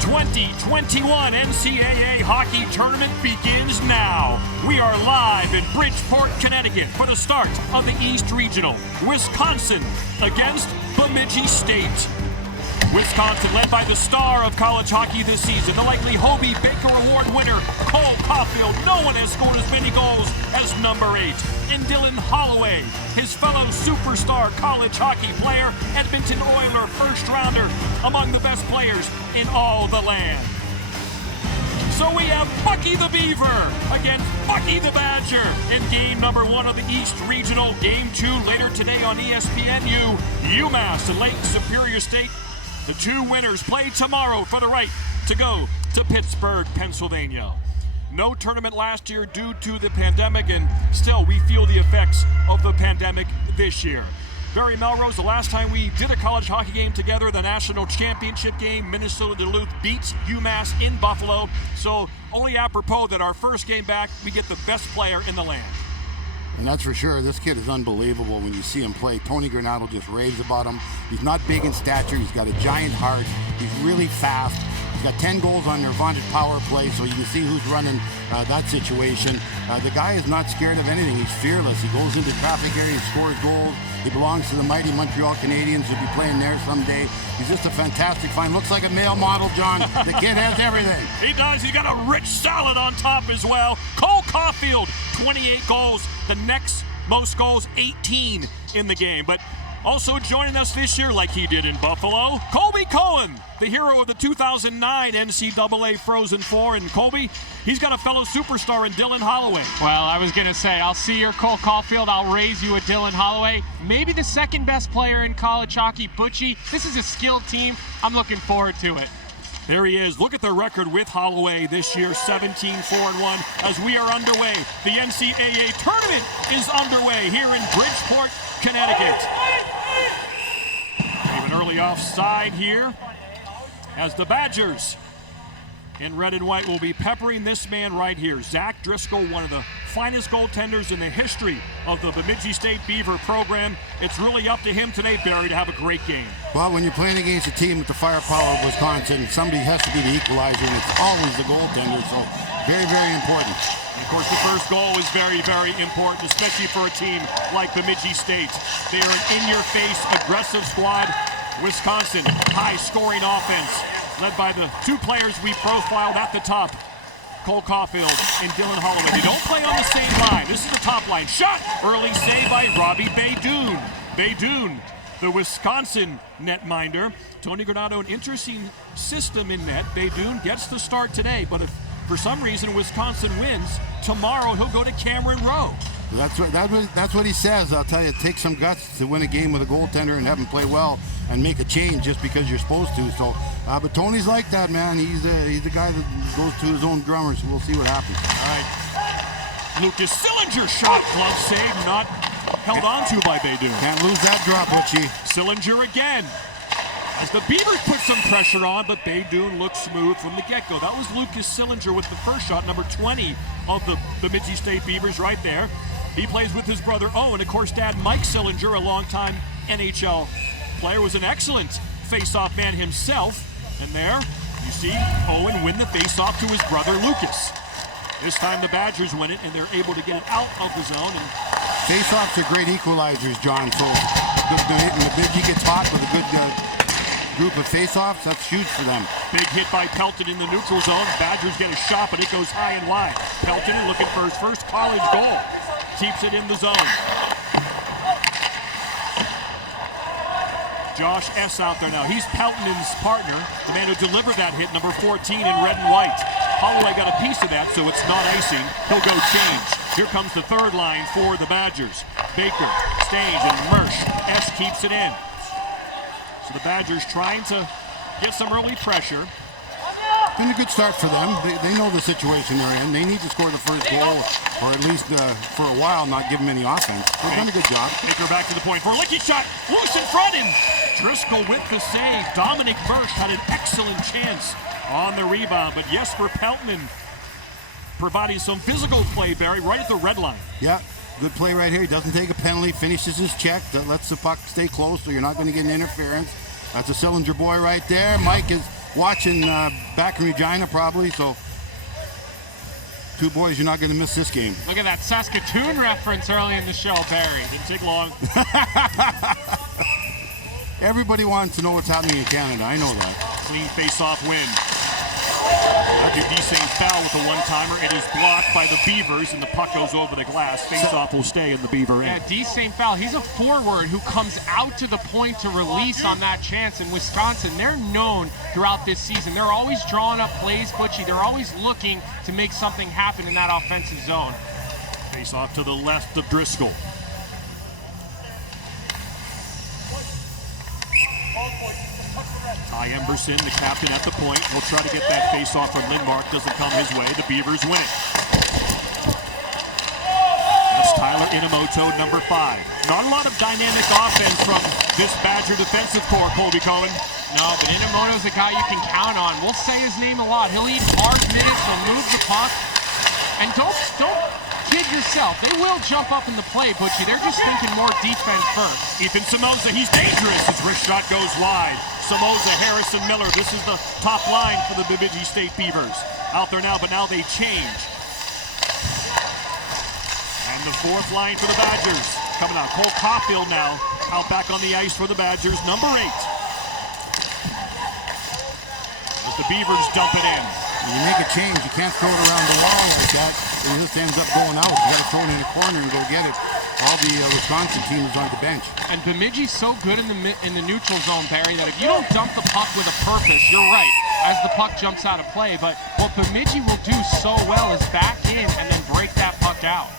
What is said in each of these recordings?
2021 NCAA hockey tournament begins now. We are live in Bridgeport, Connecticut for the start of the East Regional. Wisconsin against Bemidji State. Wisconsin led by the star of college hockey this season, the likely Hobie Baker Award winner, Cole Caulfield. No one has scored as many goals as number 8. And Dylan Holloway, his fellow superstar college hockey player, Edmonton Oiler first rounder, among the best players in all the land. So we have Bucky the Beaver against Bucky the Badger in game number 1 of the East Regional. Game 2 later today on ESPNU. UMass and Lake Superior State. The two winners play tomorrow for the right to go to Pittsburgh, Pennsylvania. No tournament last year due to the pandemic, and still we feel the effects of the pandemic this year. Barry Melrose, the last time we did a college hockey game together, the national championship game, Minnesota Duluth beats UMass in Buffalo. So only apropos that our first game back, we get the best player in the land. And that's for sure. This kid is unbelievable when you see him play. Tony Granado just raves about him. He's not big in stature. He's got a giant heart. He's really fast. He's got 10 goals on their advantage power play, so you can see who's running that situation. The guy is not scared of anything. He's fearless. He goes into traffic areas, scores goals. He belongs to the mighty Montreal Canadiens. He'll be playing there someday. He's just a fantastic find. Looks like a male model, John. The kid has everything. He does. He's got a rich salad on top as well. Cole Caulfield, 28 goals. The next most goals, 18 in the game. But also joining us this year, like he did in Buffalo, Colby Cohen, the hero of the 2009 NCAA Frozen Four. And Colby, he's got a fellow superstar in Dylan Holloway. Well, I was going to say, I'll see your Cole Caulfield, I'll raise you a Dylan Holloway. Maybe the second best player in college hockey, Butchie. This is a skilled team. I'm looking forward to it. There he is. Look at the record with Holloway this year, 17-4-1 as we are underway. The NCAA tournament is underway here in Bridgeport, Connecticut. We have an early offside here as the Badgers in red and white will be peppering this man right here. Zach Driscoll, one of the finest goaltenders in the history of the BemidjiSt Beaver program. It's really up to him today, Barry, to have a great game. Well, when you're playing against a team with the firepower of Wisconsin, somebody has to be the equalizer, and it's always the goaltender, so very, very important. And of course, the first goal is very, very important, especially for a team like Bemidji State. They are an in-your-face, aggressive squad. Wisconsin, high-scoring offense, led by the two players we profiled at the top, Cole Caulfield and Dylan Holloway. They don't play on the same line. This is the top line. Shot! Early save by Robbie Baydoun. Baydoun, the Wisconsin netminder. Tony Granado, an interesting system in net. Baydoun gets the start today, but if for some reason Wisconsin wins, tomorrow he'll go to Cameron Rowe. That's what he says. I'll tell you, it takes some guts to win a game with a goaltender and have him play well and make a change just because you're supposed to. So, but Tony's like that, man. He's the guy that goes to his own drummer, so we'll see what happens. All right. Lucas Sillinger shot, glove save, not held on to by Baydoun. Can't lose that drop, Butchie. Sillinger again. As the Beavers put some pressure on, but Baydoun looked smooth from the get-go. That was Lucas Sillinger with the first shot, number 20 of the Bemidji State Beavers right there. He plays with his brother Owen. Of course, dad Mike Sillinger, a longtime NHL player, was an excellent face-off man himself. And there, you see Owen win the face-off to his brother Lucas. This time the Badgers win it, and they're able to get it out of the zone. And face-offs are great equalizers, John. So the Bemidji gets hot with a good group of face-offs. That's huge for them. Big hit by Pelton in the neutral zone. Badgers get a shot, but it goes high and wide. Pelton looking for his first college goal. Keeps it in the zone. Josh S. out there now. He's Pelton's partner, the man who delivered that hit, number 14 in red and white. Holloway got a piece of that, so it's not icing. He'll go change. Here comes the third line for the Badgers. Baker, Stange, and Mersch. S. keeps it in. So the Badgers trying to get some early pressure. Been a good start for them. They know the situation they're in. They need to score the first goal, or at least for a while not give them any offense. They've done a good job. Baker back to the point for a licky shot. Loose in front of him. Driscoll with the save. Dominic Mersch had an excellent chance on the rebound. But Jesper Peltonen providing some physical play, Barry, right at the red line. Yeah, good play right here. He doesn't take a penalty, finishes his check. That lets the puck stay close, so you're not going to get an interference. That's a Sillinger boy right there. Mike is watching back in Regina probably, so two boys, you're not going to miss this game. Look at that Saskatoon reference early in the show, Barry. Didn't take long. Everybody wants to know what's happening in Canada. I know that. Clean face-off win. After BemidjiSt foul with a one-timer, it is blocked by the Beavers, and the puck goes over the glass. Face-off will stay in the Beaver end. Yeah, BemidjiSt foul. He's a forward who comes out to the point to release on that chance. In Wisconsin, they're known throughout this season. They're always drawing up plays, Butchie. They're always looking to make something happen in that offensive zone. Face-off to the left of Driscoll. Ty Emberson, the captain at the point, will try to get that face-off from Lindmark. Doesn't come his way. The Beavers win it. That's Tyler Inamoto, number 5. Not a lot of dynamic offense from this Badger defensive core, Colby Cohen. No, but Inamoto's a guy you can count on. We'll say his name a lot. He'll eat hard minutes. He'll move the puck. And don't kid yourself. They will jump up in the play, Butchie. They're just thinking more defense first. Ethan Somoza, he's dangerous. His wrist shot goes wide. Somoza, Harrison, Miller. This is the top line for the BemidjiSt Beavers. Out there now, but now they change. And the fourth line for the Badgers. Coming out. Cole Caulfield now out back on the ice for the Badgers. Number 8. As the Beavers dump it in. When you make a change, you can't throw it around the wall like that. It just ends up going out. You got to throw it in a corner and go get it. All the Wisconsin team is on the bench. And Bemidji's so good in the neutral zone, Barry, that if you don't dump the puck with a purpose, you're right, as the puck jumps out of play. But what Bemidji will do so well is back in and then break that puck out.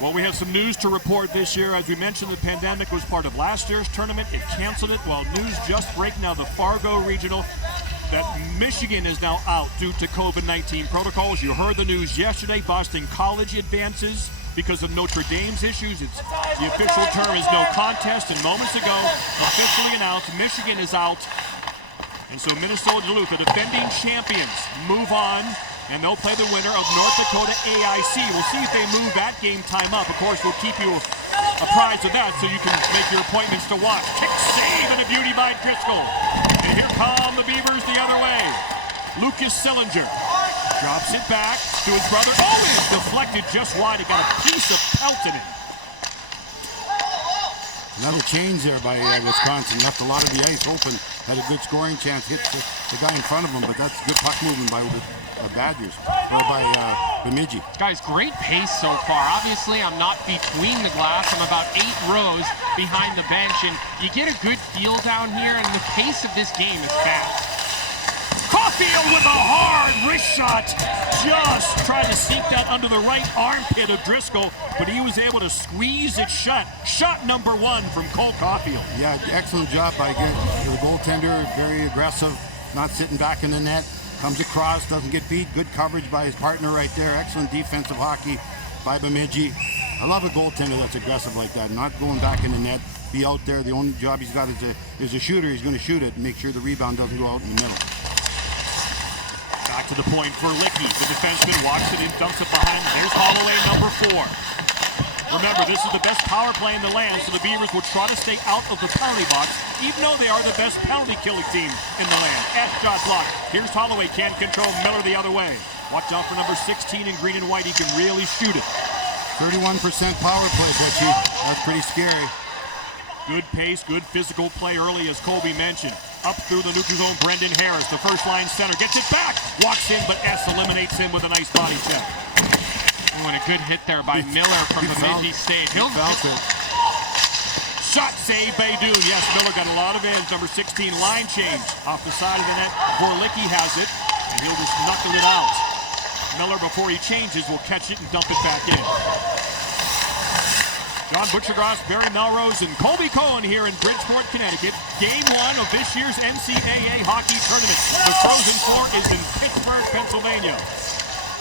Well, we have some news to report this year. As we mentioned, the pandemic was part of last year's tournament. It canceled it. Well, news just breaking now, the Fargo Regional, that Michigan is now out due to COVID-19 protocols. You heard the news yesterday. Boston College advances because of Notre Dame's issues. The official term is no contest, and moments ago, officially announced, Michigan is out. And so Minnesota Duluth, the defending champions, move on, and they'll play the winner of North Dakota AIC. We'll see if they move that game time up. Of course, we'll keep you apprised of that so you can make your appointments to watch. Kick save and a beauty by Driscoll. And here come the Beavers the other way. Lucas Sillinger drops it back to his brother. Oh, it is deflected just wide. It got a piece of pelt in it. Another change there by Wisconsin. Left a lot of the ice open. Had a good scoring chance. Hit the guy in front of him, but that's good puck movement by the Badgers. Or by Bemidji. Guys, great pace so far. Obviously, I'm not between the glass. I'm about 8 rows behind the bench, and you get a good feel down here, and the pace of this game is fast. Caulfield with a hard wrist shot. Just trying to sink that under the right armpit of Driscoll, but he was able to squeeze it shut. Shot number 1 from Cole Caulfield. Yeah, excellent job by the goaltender. Very aggressive, not sitting back in the net. Comes across, doesn't get beat. Good coverage by his partner right there. Excellent defensive hockey by Bemidji. I love a goaltender that's aggressive like that, not going back in the net. Be out there. The only job he's got is a shooter. He's going to shoot it and make sure the rebound doesn't go out in the middle. Back to the point for Licky. The defenseman walks it in, dumps it behind. There's Holloway, number 4. Remember, this is the best power play in the land, so the Beavers will try to stay out of the penalty box, even though they are the best penalty-killing team in the land. Shot block. Here's Holloway, can't control. Miller the other way. Watch out for number 16 in green and white. He can really shoot it. 31% power play, Butchie. That's pretty scary. Good pace, good physical play early, as Colby mentioned. Up through the neutral zone, Brendan Harris, the first-line center, gets it back. Walks in, but S eliminates him with a nice body check. Oh, and a good hit there by Miller from BemidjiSt. He'll felt it. Shot save by Dune. Yes, Miller got a lot of edge. Number 16, line change. Off the side of the net, Vorlicki has it, and he'll just knuckle it out. Miller, before he changes, will catch it and dump it back in. John Butchergross, Barry Melrose, and Colby Cohen here in Bridgeport, Connecticut. Game 1 of this year's NCAA hockey tournament. The Frozen Four is in Pittsburgh, Pennsylvania.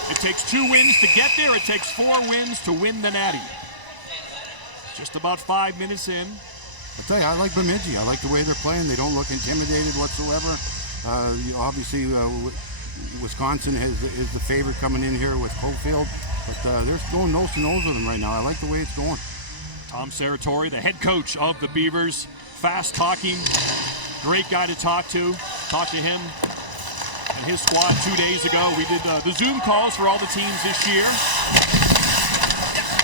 It takes 2 wins to get there. It takes 4 wins to win the Natty. Just about 5 minutes in. I tell you, I like Bemidji. I like the way they're playing. They don't look intimidated whatsoever. Obviously, Wisconsin is the favorite coming in here with Caulfield, but they're going nose to nose with them right now. I like the way it's going. Tom Serratori, the head coach of the Beavers, fast talking, great guy to talk to. Talked to him and his squad 2 days ago. We did the Zoom calls for all the teams this year.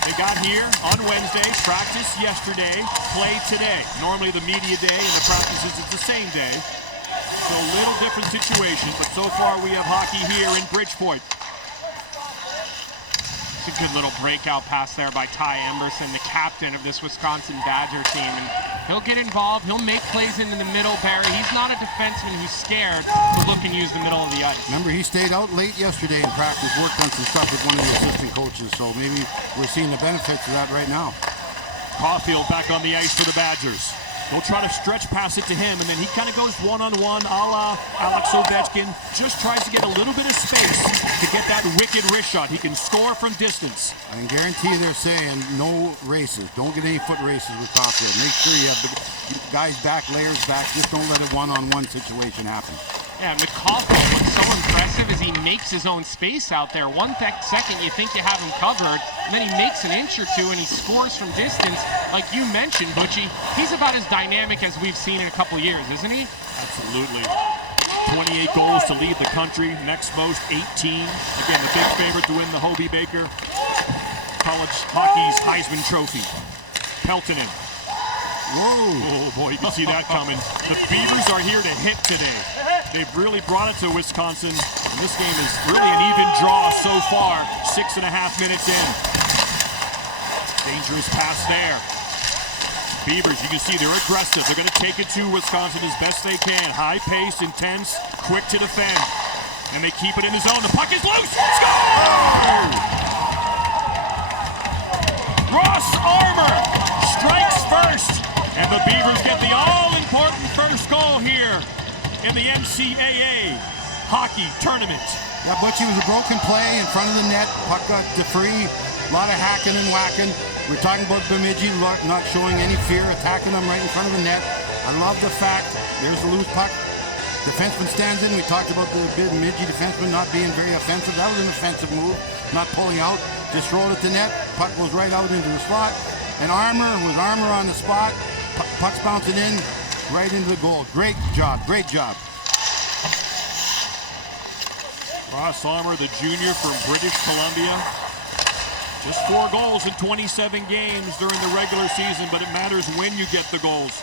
They got here on Wednesday, practice yesterday, play today. Normally the media day and the practices is the same day. So a little different situation, but so far we have hockey here in Bridgeport. It's a good little breakout pass there by Ty Emberson, the captain of this Wisconsin Badger team. And he'll get involved. He'll make plays into the middle, Barry. He's not a defenseman who's scared to look and use the middle of the ice. Remember, he stayed out late yesterday in practice, worked on some stuff with one of the assistant coaches, so maybe we're seeing the benefits of that right now. Caulfield back on the ice for the Badgers. They'll try to stretch pass it to him, and then he kind of goes one-on-one a la Alex Ovechkin. Just tries to get a little bit of space to get that wicked wrist shot. He can score from distance. I can guarantee they're saying no races. Don't get any foot races with Caulfield. Make sure you have the guys back, layers back. Just don't let a one-on-one situation happen. Yeah, and Caulfield, what's so impressive is he makes his own space out there. One second you think you have him covered, and then he makes an inch or two and he scores from distance. Like you mentioned, Butchie, he's about as dynamic as we've seen in a couple years, isn't he? Absolutely. 28 goals to lead the country. Next most, 18. Again, the big favorite to win the Hobey Baker College Hockey's Heisman Trophy. Peltonen. Whoa. Oh, boy, you can see that coming. The Beavers are here to hit today. They've really brought it to Wisconsin, and this game is really an even draw so far, 6.5 minutes in. Dangerous pass there. Beavers, you can see they're aggressive. They're going to take it to Wisconsin as best they can. High pace, intense, quick to defend. And they keep it in the zone. The puck is loose. Score! Ross Armour strikes first. And the Beavers get the all-important first goal here in the NCAA hockey tournament. Yeah, Butchie, was a broken play in front of the net. Puck got free. A lot of hacking and whacking. We're talking about Bemidji not showing any fear, attacking them right in front of the net. I love the fact there's a loose puck. Defenseman stands in. We talked about the Bemidji defenseman not being very offensive. That was an offensive move, not pulling out. Just throw it at the net. Puck goes right out into the slot. And Armour on the spot. Puck's bouncing in right into the goal. Great job. Ross Armour, the junior from British Columbia. Just 4 goals in 27 games during the regular season, but it matters when you get the goals.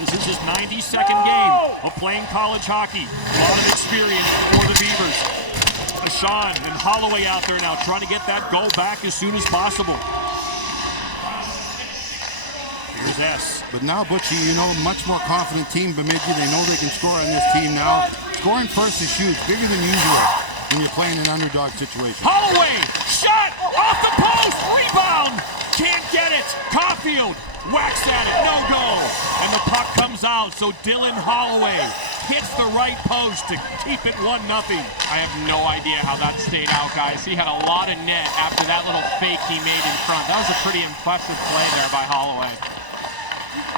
This is his 92nd game of playing college hockey. A lot of experience for the Beavers. Sean and Holloway out there now trying to get that goal back as soon as possible. Here's S. But now, Butchie, much more confident team, Bemidji. They know they can score on this team now. Scoring first is huge, bigger than usual when you're playing an underdog situation. Holloway, shot, off the post, rebound, can't get it. Caulfield whacks at it, no go. And the puck comes out, so Dylan Holloway hits the right post to keep it 1-0. I have no idea how that stayed out, guys. He had a lot of net after that little fake he made in front. That was a pretty impressive play there by Holloway.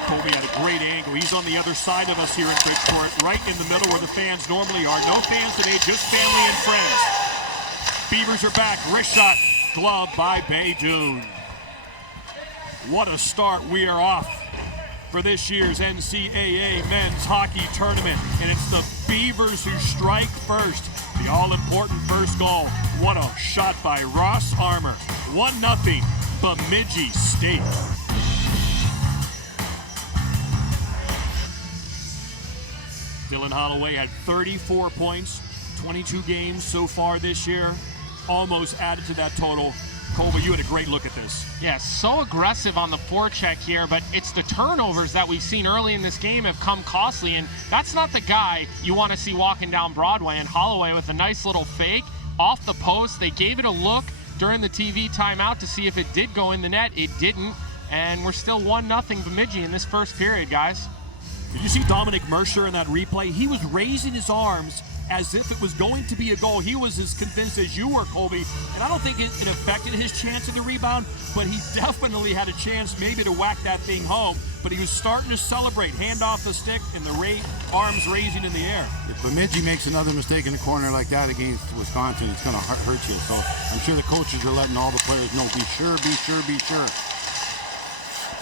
Kobe had a great angle. He's on the other side of us here in Bridgeport, right in the middle where the fans normally are. No fans today, just family and friends. Beavers are back. Wrist shot, glove by Baydoun. What a start. We are off for this year's NCAA men's hockey tournament. And it's the Beavers who strike first. The all-important first goal. What a shot by Ross Armour. 1-0, BemidjiSt. Dylan Holloway had 34 points, 22 games so far this year, almost added to that total. Colby, you had a great look at this. Yeah, so aggressive on the forecheck here, but it's the turnovers that we've seen early in this game have come costly, and that's not the guy you want to see walking down Broadway. And Holloway with a nice little fake off the post. They gave it a look during the TV timeout to see if it did go in the net. It didn't, and we're still 1-0 Bemidji in this first period, guys. Did you see Dominic Mercer in that replay? He was raising his arms as if it was going to be a goal. He was as convinced as you were, Colby. And I don't think it affected his chance of the rebound, but he definitely had a chance maybe to whack that thing home. But he was starting to celebrate. Hand off the stick and the arms raising in the air. If Bemidji makes another mistake in a corner like that against Wisconsin, it's going to hurt you. So I'm sure the coaches are letting all the players know, be sure.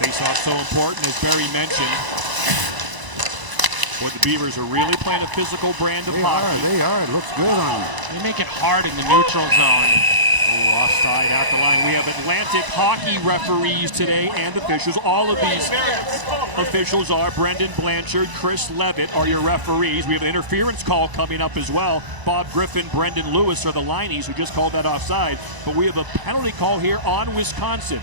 Face-off so important, as Barry mentioned. Well, the Beavers are really playing a physical brand of hockey. They are. It looks good on them. They make it hard in the neutral zone. Oh, offside at the line. We have Atlantic hockey referees today and officials. All of these officials are Brendan Blanchard, Chris Levitt are your referees. We have an interference call coming up as well. Bob Griffin, Brendan Lewis are the lineys who just called that offside. But we have a penalty call here on Wisconsin.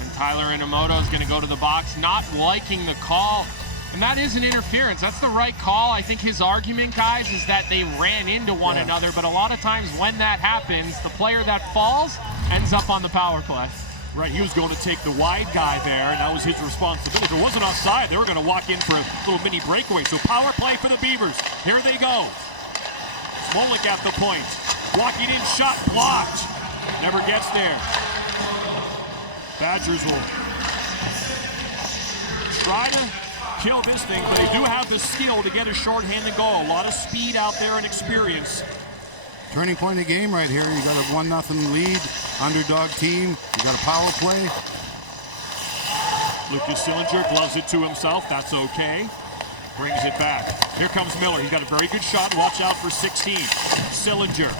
And Tyler Inamoto is going to go to the box, not liking the call. And that is an interference. That's the right call. I think his argument, guys, is that they ran into one another. But a lot of times when that happens, the player that falls ends up on the power play. Right, he was going to take the wide guy there, and that was his responsibility. If it wasn't offside, they were going to walk in for a little mini breakaway. So power play for the Beavers. Here they go. Smolik at the point. Walking in, shot blocked. Never gets there. Badgers will try to kill this thing, but they do have the skill to get a shorthanded goal. A lot of speed out there and experience. Turning point of the game right here. You got a 1-0 lead. Underdog team. You got a power play. Lucas Sillinger gloves it to himself. That's okay. Brings it back. Here comes Miller. He's got a very good shot. Watch out for 16. Sillinger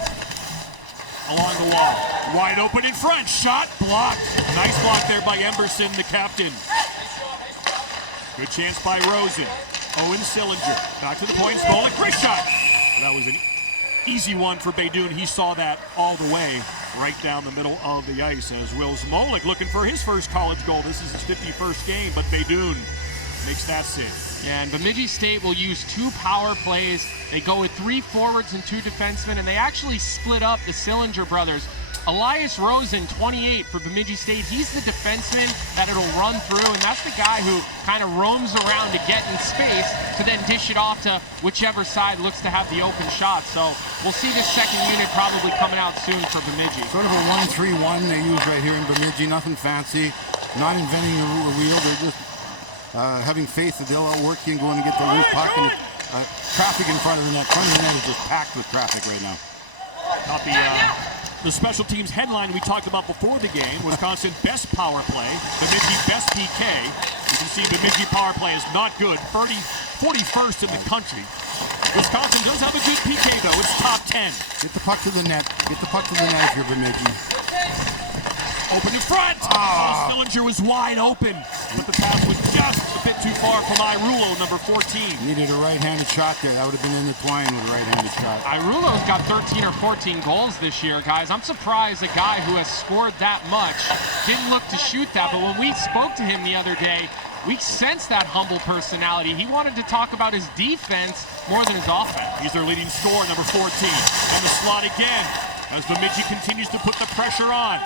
along the wall. Wide open in front. Shot blocked. Nice block there by Emberson, the captain. Good chance by Rosen. Owen Sillinger. Back to the point. Smolik. Great shot. That was an easy one for Beydoun. He saw that all the way right down the middle of the ice as Will Smolik looking for his first college goal. This is his 51st game, but Beydoun makes that save. Yeah, and Bemidji State will use 2 power plays. They go with 3 forwards and 2 defensemen, and they actually split up the Sillinger brothers. Elias Rosen, 28 for Bemidji State. He's the defenseman that it'll run through, and that's the guy who kind of roams around to get in space to then dish it off to whichever side looks to have the open shot. So we'll see this second unit probably coming out soon for Bemidji. Sort of a 1-3-1 they use right here in Bemidji. Nothing fancy. Not inventing the wheel. They're just having faith that they'll outwork you and go in and get the loose puck. And traffic in front of the net. Front of the net is just packed with traffic right now. Not the special teams headline we talked about before the game. Wisconsin best power play, Bemidji best PK. You can see Bemidji power play is not good. 41st in the country. Wisconsin does have a good PK though. It's top 10. Get the puck to the net. Get the puck to the net if you're Bemidji. Open in front. Sillinger was wide open, but the pass was just a bit too far from Irulo, number 14. Needed a right-handed shot there. That would have been in the twine with a right-handed shot. Irulo's got 13 or 14 goals this year, guys. I'm surprised a guy who has scored that much didn't look to shoot that, but when we spoke to him the other day, we sensed that humble personality. He wanted to talk about his defense more than his offense. He's their leading scorer, number 14. On the slot again, as Bemidji continues to put the pressure on.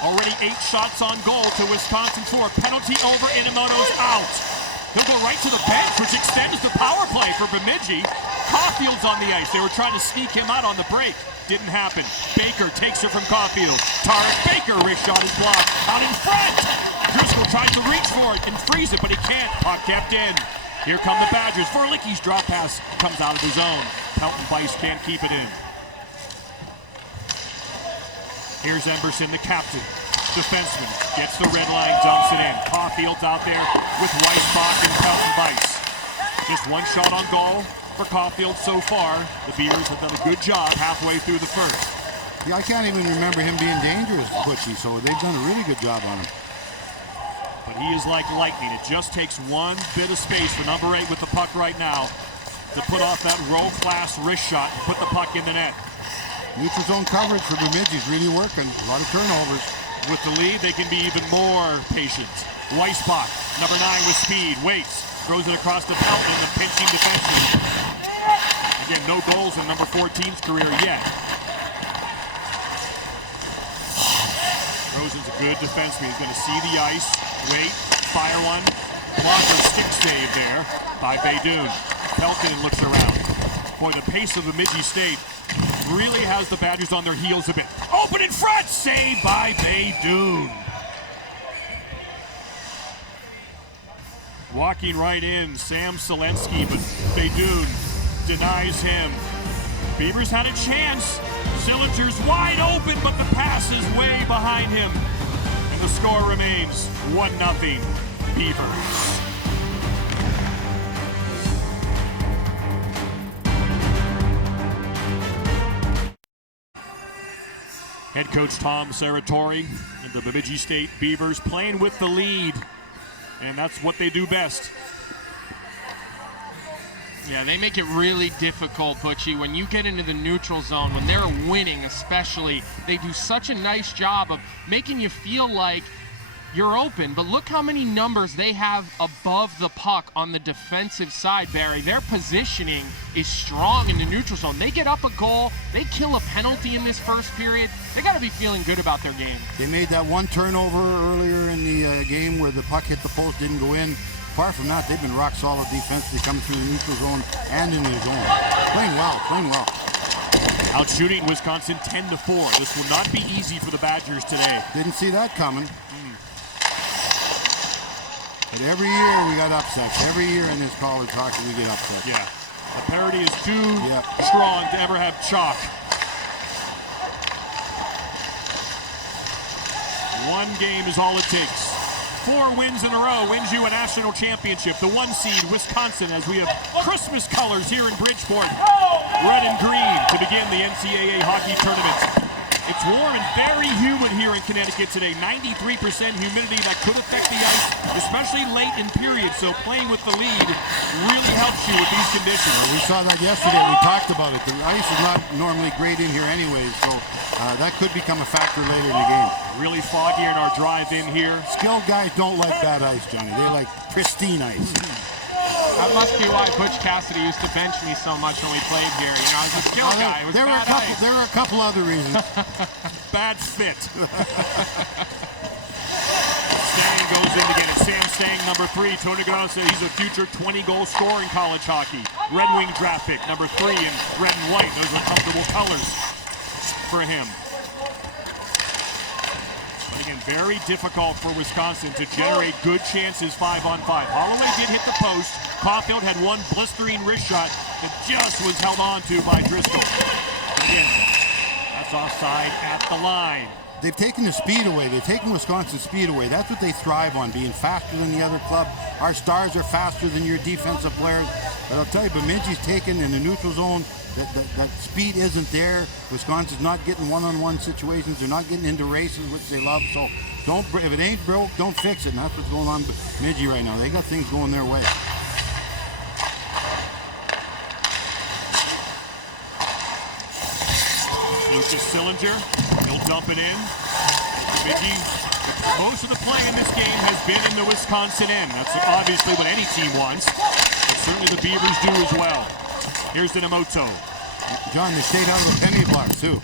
Already 8 shots on goal to Wisconsin 4. Penalty over, Inamoto's out. He'll go right to the bench, which extends the power play for Bemidji. Caulfield's on the ice. They were trying to sneak him out on the break. Didn't happen. Baker takes it from Caulfield. Tarek Baker, wrist shot is blocked. Out in front. Driscoll tries to reach for it and freeze it, but he can't. Puck kept in. Here come the Badgers. Vorlicki's drop pass comes out of his zone. Pelton Bice can't keep it in. Here's Emberson, the captain. Defenseman gets the red line, dumps it in. Caulfield's out there with Weissbach and Pelton Bice. Just 1 shot on goal for Caulfield so far. The Beavers have done a good job halfway through the first. Yeah, I can't even remember him being dangerous, Butchie, so they've done a really good job on him. But he is like lightning. It just takes 1 bit of space for number 8 with the puck right now to put off that row-class wrist shot and put the puck in the net. Neutral zone coverage for Bemidji is really working. A lot of turnovers. With the lead, they can be even more patient. Weissbach, number 9 with speed, waits, throws it across to Pelton, the pinching defenseman. Again, no goals in number 14's career yet. Rosen's a good defenseman. He's going to see the ice, wait, fire one. Blocker stick save there by Beydoun. Pelton looks around. Boy, the pace of Bemidji State really has the Badgers on their heels a bit. Open in front, saved by Beydoun. Walking right in, Sam Selensky, but Beydoun denies him. Beavers had a chance. Sillinger's wide open, but the pass is way behind him. And the score remains 1-0 Beavers. Head coach Tom Serratori and the Bemidji State Beavers playing with the lead, and that's what they do best. Yeah, they make it really difficult, Butchie. When you get into the neutral zone, when they're winning especially, they do such a nice job of making you feel like you're open. But look how many numbers they have above the puck on the defensive side, Barry. Their positioning is strong in the neutral zone. They get up a goal, they kill a penalty in this first period. They got to be feeling good about their game. They made that one turnover earlier in the game where the puck hit the post, didn't go in. Apart from that, they've been rock solid defensively coming through the neutral zone and in the zone. Playing well, playing well. Out shooting Wisconsin 10-4. This will not be easy for the Badgers today. Didn't see that coming. But every year we got upsets. Every year in this college hockey we get upsets. Yeah. The parity is too strong to ever have chalk. One game is all it takes. 4 wins in a row wins you a national championship. The 1 seed, Wisconsin, as we have Christmas colors here in Bridgeport. Red and green to begin the NCAA hockey tournament. It's warm and very humid here in Connecticut today. 93% humidity that could affect the ice, especially late in periods. So playing with the lead really helps you with these conditions. We saw that yesterday. We talked about it. The ice is not normally great in here anyways, so that could become a factor later in the game. Really foggy in our drive in here. Skilled guys don't like bad ice, Johnny. They like pristine ice. That must be why Butch Cassidy used to bench me so much when we played here. You know, I was a skill guy. It was there were a couple other reasons. Bad fit. Stang goes in to get it. Sam Stang, number 3. Tony Granato said he's a future 20-goal scorer in college hockey. Red Wing draft pick, number 3 in red and white. Those are comfortable colors for him. But again, very difficult for Wisconsin to generate good chances 5-on-5. Holloway did hit the post. Caulfield had one blistering wrist shot that just was held on to by Driscoll. Again, that's offside at the line. They've taken the speed away. They've taken Wisconsin's speed away. That's what they thrive on, being faster than the other club. Our stars are faster than your defensive players. But I'll tell you, Bemidji's taken in the neutral zone. That speed isn't there. Wisconsin's not getting one-on-one situations. They're not getting into races, which they love. So if it ain't broke, don't fix it. And that's what's going on with Bemidji right now. They got things going their way. Lucas Sillinger, he'll dump it in. Bemidji, most of the play in this game has been in the Wisconsin end. That's obviously what any team wants, but certainly the Beavers do as well. Here's Dinamoto. John, they stayed out of the penalty box, too.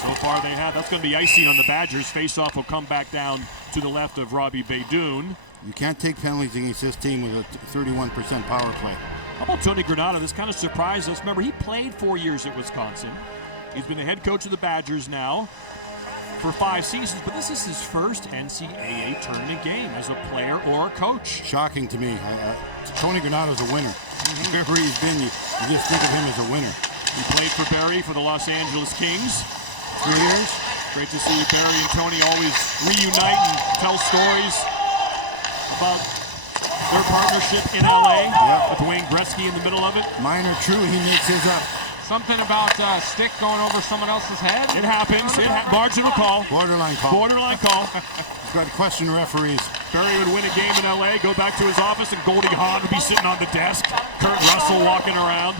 So far they have. That's going to be icing on the Badgers. Face-off will come back down to the left of Robbie Baydoun. You can't take penalties against this team with a 31% power play. How about Tony Granato? This kind of surprised us. Remember, he played 4 years at Wisconsin. He's been the head coach of the Badgers now for 5 seasons, but this is his first NCAA tournament game as a player or a coach. Shocking to me. Tony Granato's a winner. Wherever he's been, you just think of him as a winner. He played for Barry for the Los Angeles Kings. 3 years. Great to see Barry and Tony always reunite and tell stories about their partnership in LA with Wayne Gretzky in the middle of it. Minor true, he makes his up. Something about stick going over someone else's head? It happens. Marginal call. Borderline call. Borderline call. He's got to question referees. Barry would win a game in LA, go back to his office, and Goldie Hawn would be sitting on the desk. Kurt Russell walking around.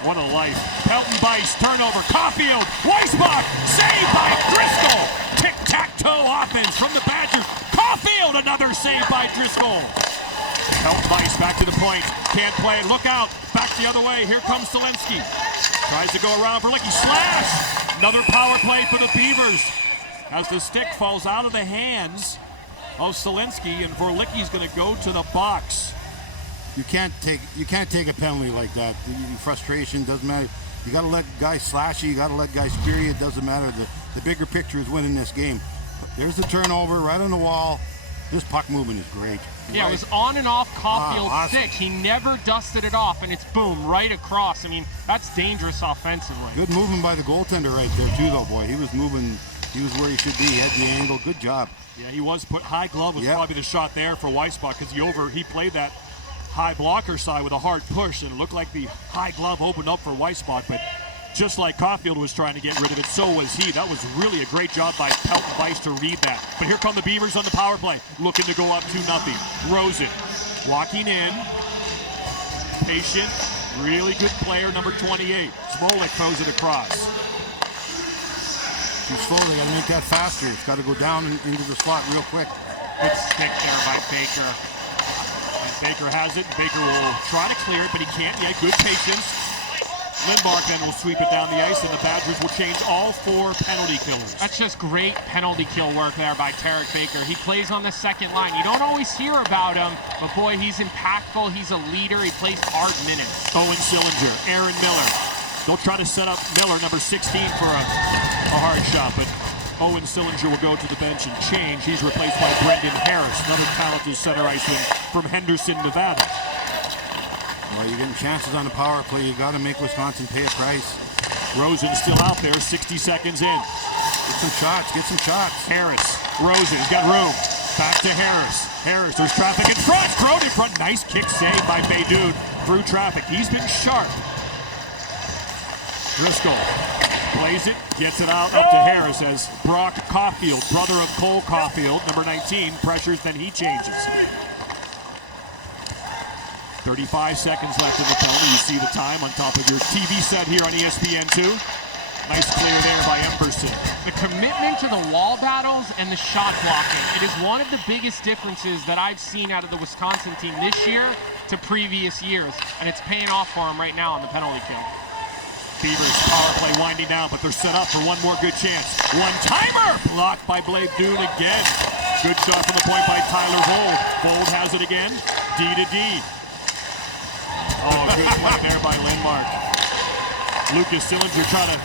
What a life. Pelton Bice, turnover. Caulfield, Weissbach, saved by Driscoll. Tic-tac-toe offense from the Badgers. Caulfield, another save by Driscoll. Pelton Bice back to the point. Can't play. Look out. Back the other way. Here comes Zelensky. Tries to go around. Verlicki slash. Another power play for the Beavers. As the stick falls out of the hands of Zelensky, and Verlicki's going to go to the box. You can't take a penalty like that. The frustration doesn't matter. You got to let guys slash you. You got to let guys spear you. It doesn't matter. The bigger picture is winning this game. There's the turnover right on the wall. This puck movement is great. Yeah, it was on and off Caulfield's awesome. stick. He never dusted it off, and it's boom, right across. I mean, that's dangerous offensively. Good movement by the goaltender right there, too, though, boy. He was moving. He was where he should be. He had the angle. Good job. Yeah, he was put high glove was probably the shot there for Weissbach because he played that high blocker side with a hard push, and it looked like the high glove opened up for Weissbach, but just like Caulfield was trying to get rid of it, so was he. That was really a great job by Pelton Weiss to read that. But here come the Beavers on the power play, looking to go up 2-0. Rosen walking in, patient, really good player, number 28. Smolik throws it across. Too slow, they gotta make that faster. It's gotta go down into the slot real quick. Good stick there by Baker. And Baker has it. Baker will try to clear it, but he can't yet. Good patience. Lindmark then will sweep it down the ice, and the Badgers will change all 4 penalty killers. That's just great penalty kill work there by Tarek Baker. He plays on the second line. You don't always hear about him, but boy, he's impactful. He's a leader. He plays hard minutes. Owen Sillinger, Aaron Miller. They'll try to set up Miller, number 16, for a hard shot, but Owen Sillinger will go to the bench and change. He's replaced by Brendan Harris, another talented center iceman from Henderson, Nevada. Well, you're getting chances on the power play. You got to make Wisconsin pay a price. Rosen's still out there, 60 seconds in. Get some shots, get some shots. Harris, Rosen, he's got room. Back to Harris. Harris, there's traffic in front. Thrown in front. Nice kick save by Baydoun through traffic. He's been sharp. Driscoll plays it, gets it out up to Harris as Brock Caulfield, brother of Cole Caulfield, number 19, pressures, then he changes. 35 seconds left in the penalty. You see the time on top of your TV set here on ESPN2. Nice clear there by Emberson. The commitment to the wall battles and the shot blocking. It is one of the biggest differences that I've seen out of the Wisconsin team this year to previous years, and it's paying off for them right now on the penalty kill. Beavers power play winding down, but they're set up for one more good chance. One-timer! Blocked by Blake Doon again. Good shot from the point by Tyler Vold. Vold has it again. D to D. Oh, good play there by Lindmark. Lucas Sillinger trying to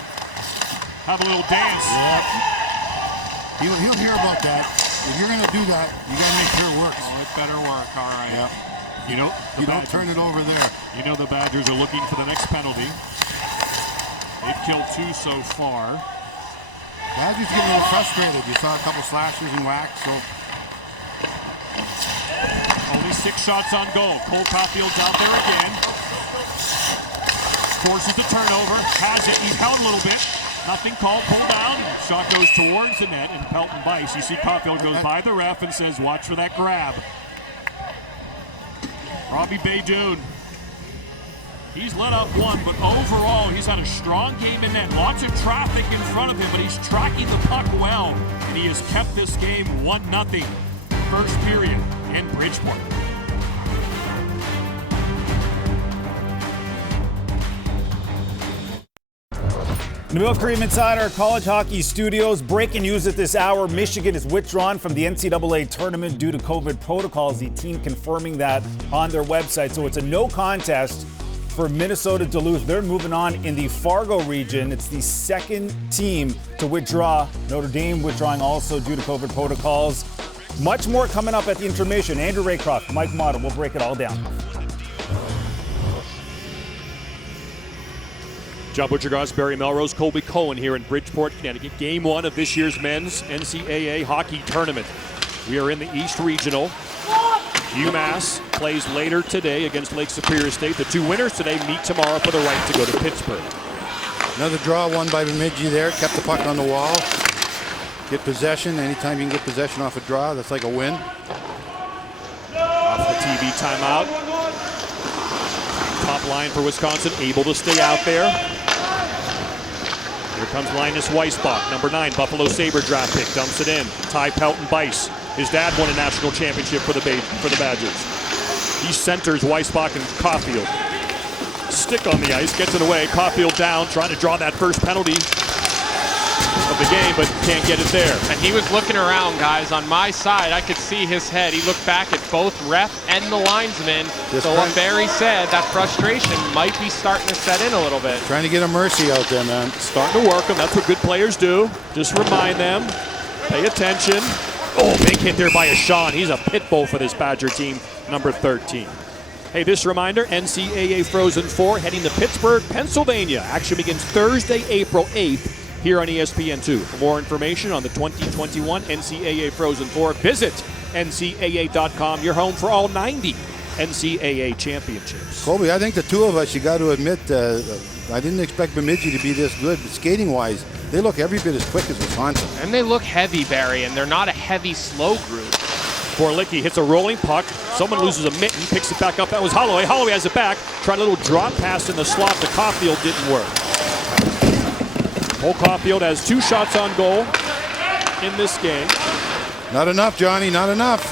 have a little dance. Yep. He'll hear about that. If you're going to do that, you got to make sure it works. Oh, it better work, all right. Yep. You know, You don't turn it over there. You know the Badgers are looking for the next penalty. They've killed 2 so far. Badgers getting a little frustrated. You saw a couple slashes and whacks, so Only 6 shots on goal. Cole Caulfield's out there again. Forces the turnover. Has it. He's held a little bit. Nothing called. Pull down. Shot goes towards the net, and Pelton Weiss. You see Caulfield goes by the ref and says, watch for that grab. Robbie Baydoun. He's let up 1, but overall, he's had a strong game in net. Lots of traffic in front of him, but he's tracking the puck well, and he has kept this game 1-0. First period in Bridgeport. In the Milk Cream inside our college hockey studios, breaking news at this hour, Michigan is withdrawn from the NCAA tournament due to COVID protocols. The team confirming that on their website. So it's a no contest for Minnesota Duluth. They're moving on in the Fargo region. It's the second team to withdraw. Notre Dame withdrawing also due to COVID protocols. Much more coming up at the intermission. Andrew Raycroft, Mike Motta, we'll break it all down. John Butchergoss, Barry Melrose, Colby Cohen here in Bridgeport, Connecticut. Game 1 of this year's men's NCAA hockey tournament. We are in the East Regional. UMass plays later today against Lake Superior State. The 2 winners today meet tomorrow for the right to go to Pittsburgh. another draw won by Bemidji there. Kept the puck on the wall. Get possession. Anytime you can get possession off a draw, that's like a win. Off the TV timeout. Top line for Wisconsin, able to stay out there. Here comes Linus Weissbach, number 9, Buffalo Sabre draft pick, dumps it in. Ty Pelton Weiss. His dad won a national championship for the Badgers. He centers Weissbach and Caulfield. Stick on the ice, gets it away. Caulfield down, trying to draw that first penalty of the game, but can't get it there. And he was looking around, guys. On my side, I could see his head. He looked back at both ref and the linesman. So what Barry said, that frustration might be starting to set in a little bit. Trying to get a mercy out there, man. Starting to work them. That's what good players do. Just remind them, pay attention. Oh, big hit there by Sean. He's a pit bull for this Badger team, number 13. Hey, this reminder, NCAA Frozen 4 heading to Pittsburgh, Pennsylvania. Action begins Thursday, April 8th here on ESPN2. For more information on the 2021 NCAA Frozen 4, visit ncaa.com, your home for all 90 NCAA championships. Colby, I think the two of us, you got to admit, I didn't expect Bemidji to be this good, but skating-wise, they look every bit as quick as Wisconsin. And they look heavy, Barry, and they're not a heavy, slow group. Borlicki hits a rolling puck. Someone loses a mitten, picks it back up. That was Holloway. Holloway has it back. Tried a little drop pass in the slot to Caulfield. Didn't work. Cole Caulfield has 2 shots on goal in this game. Not enough, Johnny, not enough.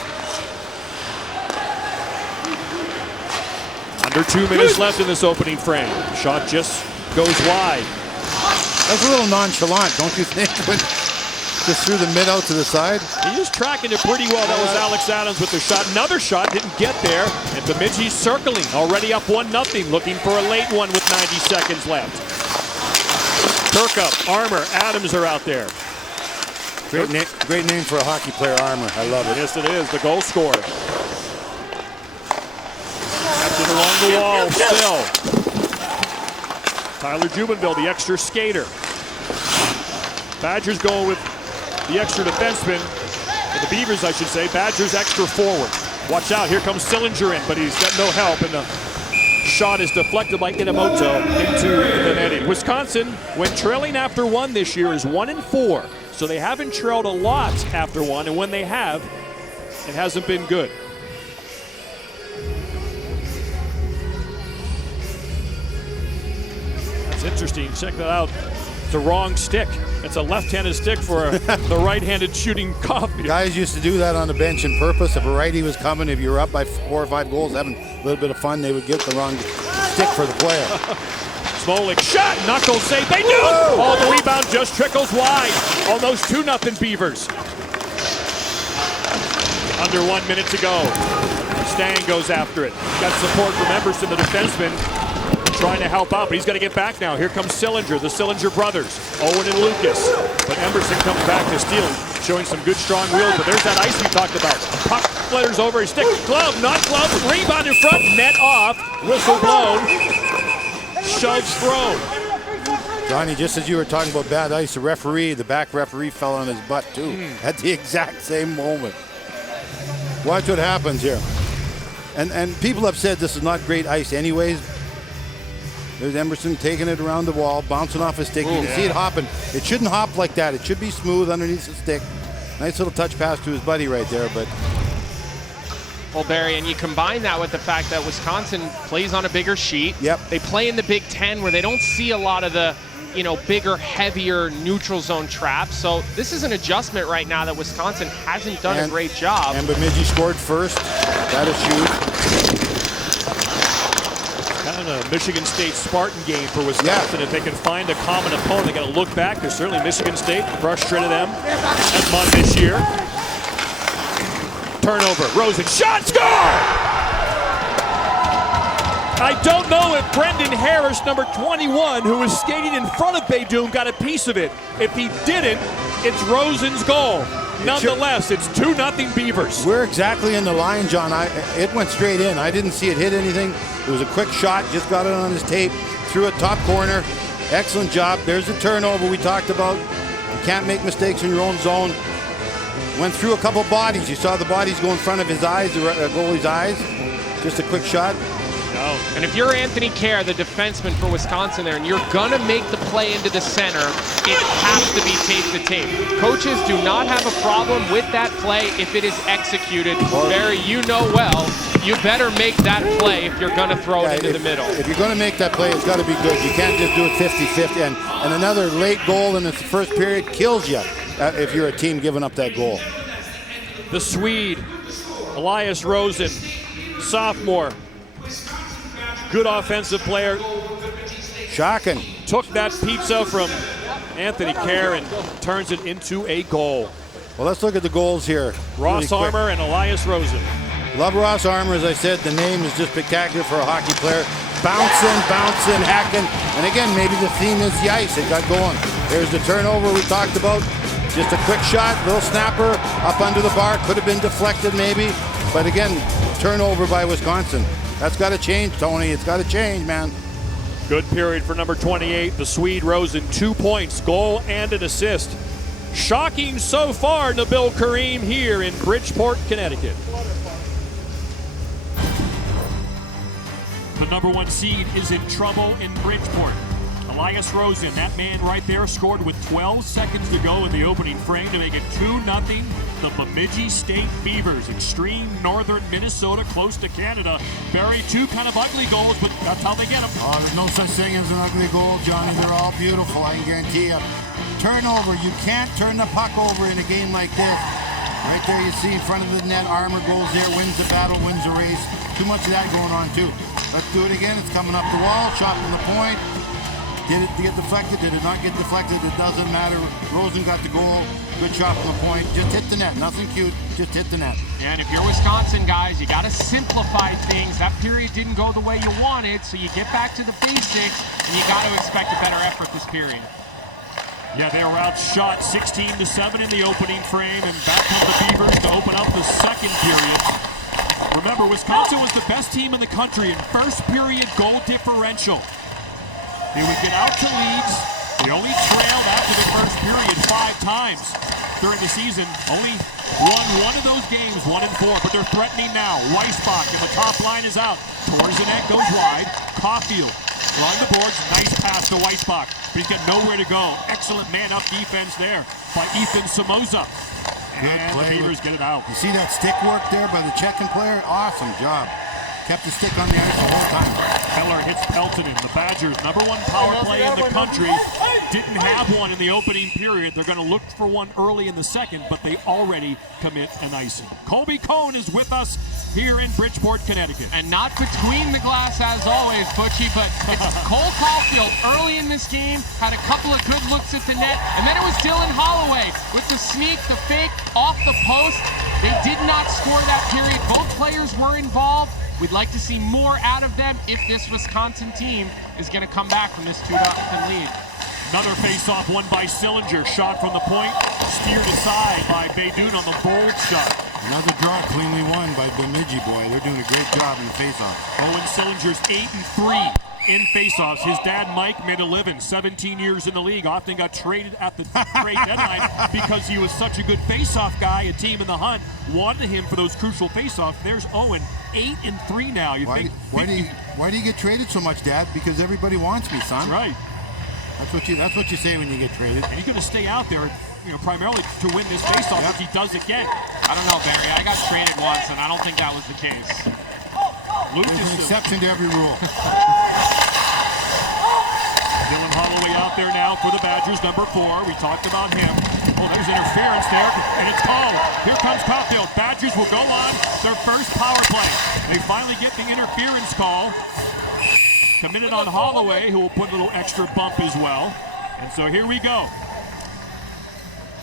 Under 2 minutes left in this opening frame. Shot just goes wide. That's a little nonchalant, don't you think? Just threw the mid out to the side. He is tracking it pretty well. That was Alex Adams with the shot. Another shot, didn't get there. And Bemidji circling, already up 1-0, looking for a late one with 90 seconds left. Kirkup, Armour, Adams are out there. Great name for a hockey player, Armour. I love it. Yes, it is. The goal scorer. Captain along the wall still. Tyler Jubenville, the extra skater. Badgers going with the extra defenseman. The Beavers, I should say. Badgers extra forward. Watch out. Here comes Sillinger in, but he's got no help. And the shot is deflected by Inamoto into the netting. Wisconsin, when trailing after 1 this year, is 1-4. So they haven't trailed a lot after 1. And when they have, it hasn't been good. That's interesting. Check that out. The wrong stick. It's a left-handed stick for the right-handed shooting Caulfield. Guys used to do that on the bench on purpose. If a righty was coming, if you were up by 4 or 5 goals, having a little bit of fun, they would get the wrong stick for the player. Smolik shot, knuckle save, they do it! Oh, the rebound just trickles wide. Almost 2-0 Beavers. Under 1 minute to go. Stang goes after it. Got support from Emberson, the defenseman, trying to help out, but he's got to get back now. Here comes Sillinger, the Sillinger brothers, Owen and Lucas. But Emberson comes back to steal, showing some good strong wheels, but there's that ice we talked about. Puck flutters over his stick, glove, not glove, rebound in front, net off, whistle blown, shoves thrown. Johnny, just as you were talking about bad ice, the back referee fell on his butt too, at the exact same moment. Watch what happens here. And people have said this is not great ice anyways. There's Emberson taking it around the wall, bouncing off his stick. You can see it hopping. It shouldn't hop like that. It should be smooth underneath the stick. Nice little touch pass to his buddy right there, but... Well, Barry, and you combine that with the fact that Wisconsin plays on a bigger sheet. Yep. They play in the Big Ten where they don't see a lot of the, bigger, heavier neutral zone traps. So this is an adjustment right now that Wisconsin hasn't done a great job. And Bemidji scored first. That is huge. Kind of a Michigan State Spartan game for Wisconsin. If they can find a common opponent, they got to look back. There's certainly Michigan State, frustrated them at Mont this year. Turnover, Rosen, shot, score! I don't know if Brendan Harris, number 21, who was skating in front of Baydoun, got a piece of it. If he didn't, it's Rosen's goal. Nonetheless, it's 2-0 Beavers. We're exactly in the line, John. It went straight in. I didn't see it hit anything. It was a quick shot, just got it on his tape, threw it top corner. Excellent job. There's the turnover we talked about. You can't make mistakes in your own zone. Went through a couple bodies. You saw the bodies go in front of his eyes, the goalie's eyes. Just a quick shot. No. And if you're Anthony Kerr, the defenseman for Wisconsin there, and you're gonna make the play into the center, it has to be tape to tape. Coaches do not have a problem with that play if it is executed. Barry, you know well, you better make that play if you're gonna throw it into the middle. If you're gonna make that play, it's gotta be good. You can't just do it 50-50. And another late goal in the first period kills you if you're a team giving up that goal. The Swede, Elias Rosen, sophomore. Good offensive player. Shocking. Took that pizza from Anthony Kerr and turns it into a goal. Well, let's look at the goals here. Ross Armour and Elias Rosen. Love Ross Armour, as I said. The name is just spectacular for a hockey player. Bouncing, hacking. And again, maybe the theme is the ice. It got going. There's the turnover we talked about. Just a quick shot, little snapper, up under the bar. Could have been deflected maybe. But again, turnover by Wisconsin. That's got to change, Tony. It's got to change, man. Good period for number 28, the Swede Rosen. 2 points, goal and an assist. Shocking so far, Nabil Kareem here in Bridgeport, Connecticut. The #1 seed is in trouble in Bridgeport. Elias Rosen, that man right there, scored with 12 seconds to go in the opening frame to make it 2-0. The Bemidji State Beavers, extreme northern Minnesota, close to Canada. Barry, two kind of ugly goals, but that's how they get them. Oh, there's no such thing as an ugly goal, Johnny. They're all beautiful, I can guarantee you. Turnover, you can't turn the puck over in a game like this. Right there you see in front of the net, Armour goes there, wins the battle, wins the race. Too much of that going on too. Let's do it again. It's coming up the wall, shot from the point. Did it get deflected? Did it not get deflected? It doesn't matter. Rosen got the goal. Good shot from the point. Just hit the net. Nothing cute. Just hit the net. Yeah, and if you're Wisconsin, guys, you got to simplify things. That period didn't go the way you wanted, so you get back to the basics, and you got to expect a better effort this period. Yeah, they were outshot 16-7 in the opening frame, and back come the Beavers to open up the second period. Remember, Wisconsin was the best team in the country in first period goal differential. They would get out to leads. They only trailed after the first period 5 times during the season. Only won one of those games, 1-4, but they're threatening now. Weissbach in the top line is out. Towards the net, goes wide. Caulfield along the boards, nice pass to Weissbach, but he's got nowhere to go. Excellent man-up defense there by Ethan Somoza. And the Beavers get it out. You see that stick work there by the Czechin player? Awesome job. Kept the stick on the ice the whole time. Keller hits Peltonen. The Badgers, #1 power play in the country, didn't have one in the opening period. They're going to look for one early in the second, but they already commit an icing. Colby Cohn is with us here in Bridgeport, Connecticut. And not between the glass as always, Butchie, but it's Cole Caulfield early in this game, had a couple of good looks at the net, and then it was Dylan Holloway with the sneak, the fake, off the post. They did not score that period. Both players were involved. We'd like to see more out of them if this Wisconsin team is going to come back from this 2-0 lead. Another face-off won by Sillinger. Shot from the point, steered aside by Baydun on the bold shot. Another draw cleanly won by Bemidji, boy. They're doing a great job in the face-off. Owen Sillinger's 8-3 in face-offs. His dad, Mike, made a living. 17 years in the league. Often got traded at the trade deadline because he was such a good face-off guy. A team in the hunt wanted him for those crucial face-offs. There's Owen, 8-3 now. Why do you get traded so much, Dad? Because everybody wants me, son. That's right. That's what you say when you get traded. And he's going to stay out there, primarily to win this face-off if he does again. I don't know, Barry. I got traded once, and I don't think that was the case. There's an exception to every rule. Dylan Holloway out there now for the Badgers, #4. We talked about him. Oh, there's interference there, and it's called. Here comes Caulfield. Badgers will go on their first power play. They finally get the interference call. Committed on Holloway, who will put a little extra bump as well. And so here we go.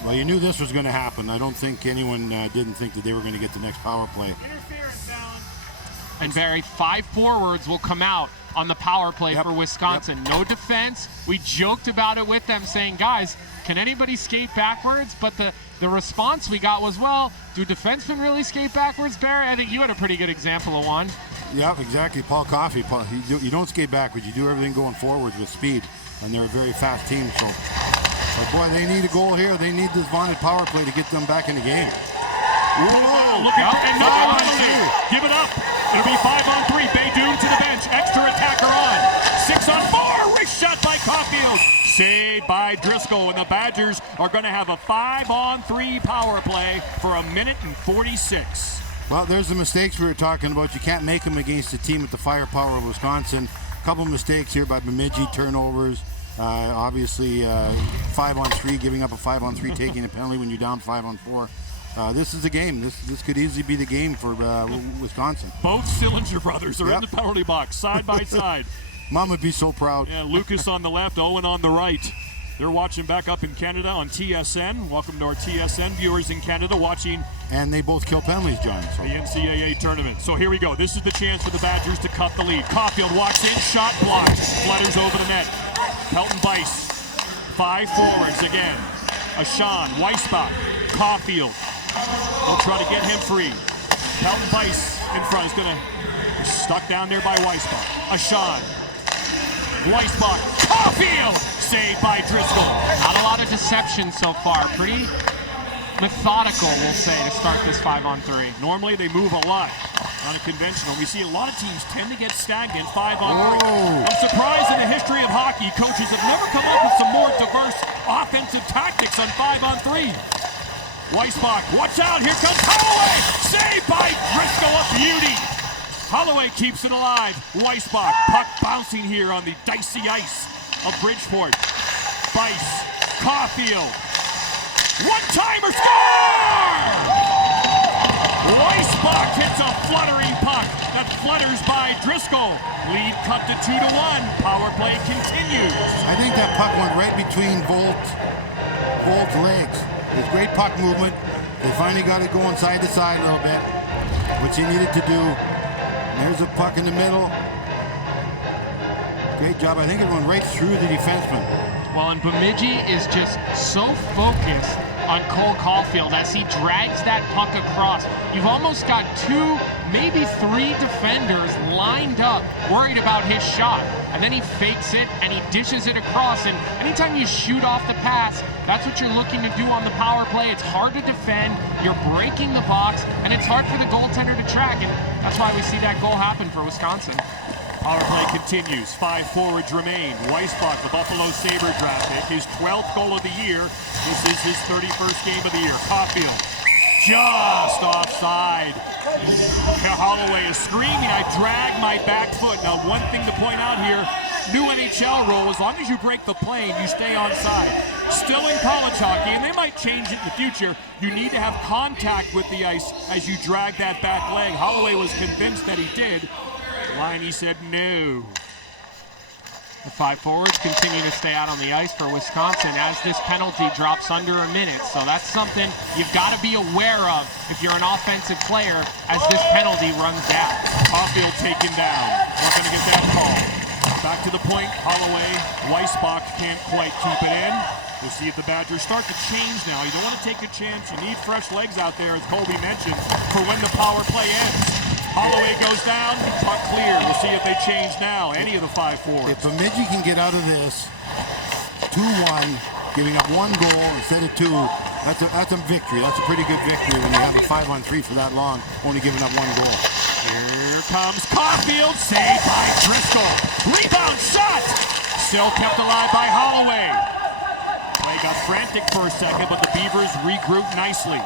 Well, you knew this was going to happen. I don't think anyone didn't think that they were going to get the next power play. Interference, Alan. And Barry, 5 forwards will come out on the power play for Wisconsin. No defense. We joked about it with them, saying, guys, can anybody skate backwards? But the response we got was, well, do defensemen really skate backwards, Barry? I think you had a pretty good example of one. Yeah, exactly. Paul Coffey. You don't skate backwards. You do everything going forwards with speed, and they're a very fast team. So, but boy, they need a goal here. They need this vaunted power play to get them back in the game. Whoa, look at another penalty. Give it up. It'll be 5-on-3. Baydun to the bench. Extra attacker on. 6-on-4. Wrist shot by Caulfield. Saved by Driscoll. And the Badgers are going to have a 5-on-3 power play for 1:46. Well, there's the mistakes we were talking about. You can't make them against a team with the firepower of Wisconsin. A couple of mistakes here by Bemidji, turnovers. Obviously, 5-on-3, giving up a 5-on-3, taking a penalty when you're down 5-on-4. This is a game. This could easily be the game for Wisconsin. Both Sillinger brothers are in the penalty box, side by side. Mom would be so proud. Yeah, Lucas on the left, Owen on the right. They're watching back up in Canada on TSN. Welcome to our TSN viewers in Canada watching. And they both kill penalties, John. So. The NCAA tournament. So here we go. This is the chance for the Badgers to cut the lead. Caulfield walks in, shot blocked. Flutters over the net. Pelton Bice. 5 forwards again. Ashan, Weissbach, Caulfield. They'll try to get him free. Pelton Bice in front is going to be stuck down there by Weissbach. Ashan. Weissbach. Caulfield! Saved by Driscoll. Not a lot of deception so far. Pretty methodical, we'll say, to start this 5-on-3. Normally they move a lot. Unconventional. We see a lot of teams tend to get stagnant 5-on-3. I'm surprised in the history of hockey, coaches have never come up with some more diverse offensive tactics on 5-on-3. Weissbach, watch out, here comes Holloway! Saved by Driscoll, a beauty! Holloway keeps it alive. Weissbach, puck bouncing here on the dicey ice of Bridgeport. Bice, Caulfield, one-timer, score! Weissbach hits a fluttering puck that flutters by Driscoll. Lead cut to 2-1. Power play continues. I think that puck went right between Volt's legs. It's great puck movement. They finally got it going side to side a little bit, which he needed to do. And there's a puck in the middle. Great job. I think it went right through the defenseman. Well, and Bemidji is just so focused on Cole Caulfield as he drags that puck across. You've almost got 2, maybe 3 defenders lined up, worried about his shot. And then he fakes it and he dishes it across. And anytime you shoot off the pass, that's what you're looking to do on the power play. It's hard to defend, you're breaking the box, and it's hard for the goaltender to track. And that's why we see that goal happen for Wisconsin. Power play continues. 5 forwards remain. Weissbach, the Buffalo Sabre draft pick, his 12th goal of the year. This is his 31st game of the year. Caulfield, just offside. Holloway is screaming, I dragged my back foot. Now, one thing to point out here, new NHL rule, as long as you break the plane, you stay onside. Still in college hockey, and they might change it in the future, you need to have contact with the ice as you drag that back leg. Holloway was convinced that he did. Liney said no. The 5 forwards continue to stay out on the ice for Wisconsin as this penalty drops under a minute. So that's something you've got to be aware of if you're an offensive player as this penalty runs down. Caulfield taken down. Not going to get that call. Back to the point. Holloway. Weissbach can't quite keep it in. We'll see if the Badgers start to change now. You don't want to take a chance. You need fresh legs out there, as Colby mentioned, for when the power play ends. Holloway goes down, puck clear. We'll see if they change now, any of the 5 forwards. If Bemidji can get out of this 2-1, giving up 1 goal instead of 2, that's a victory. That's a pretty good victory when you have a 5-on-3 for that long, only giving up 1 goal. Here comes Caulfield, saved by Driscoll. Rebound shot! Still kept alive by Holloway. Play got frantic for a second, but the Beavers regrouped nicely.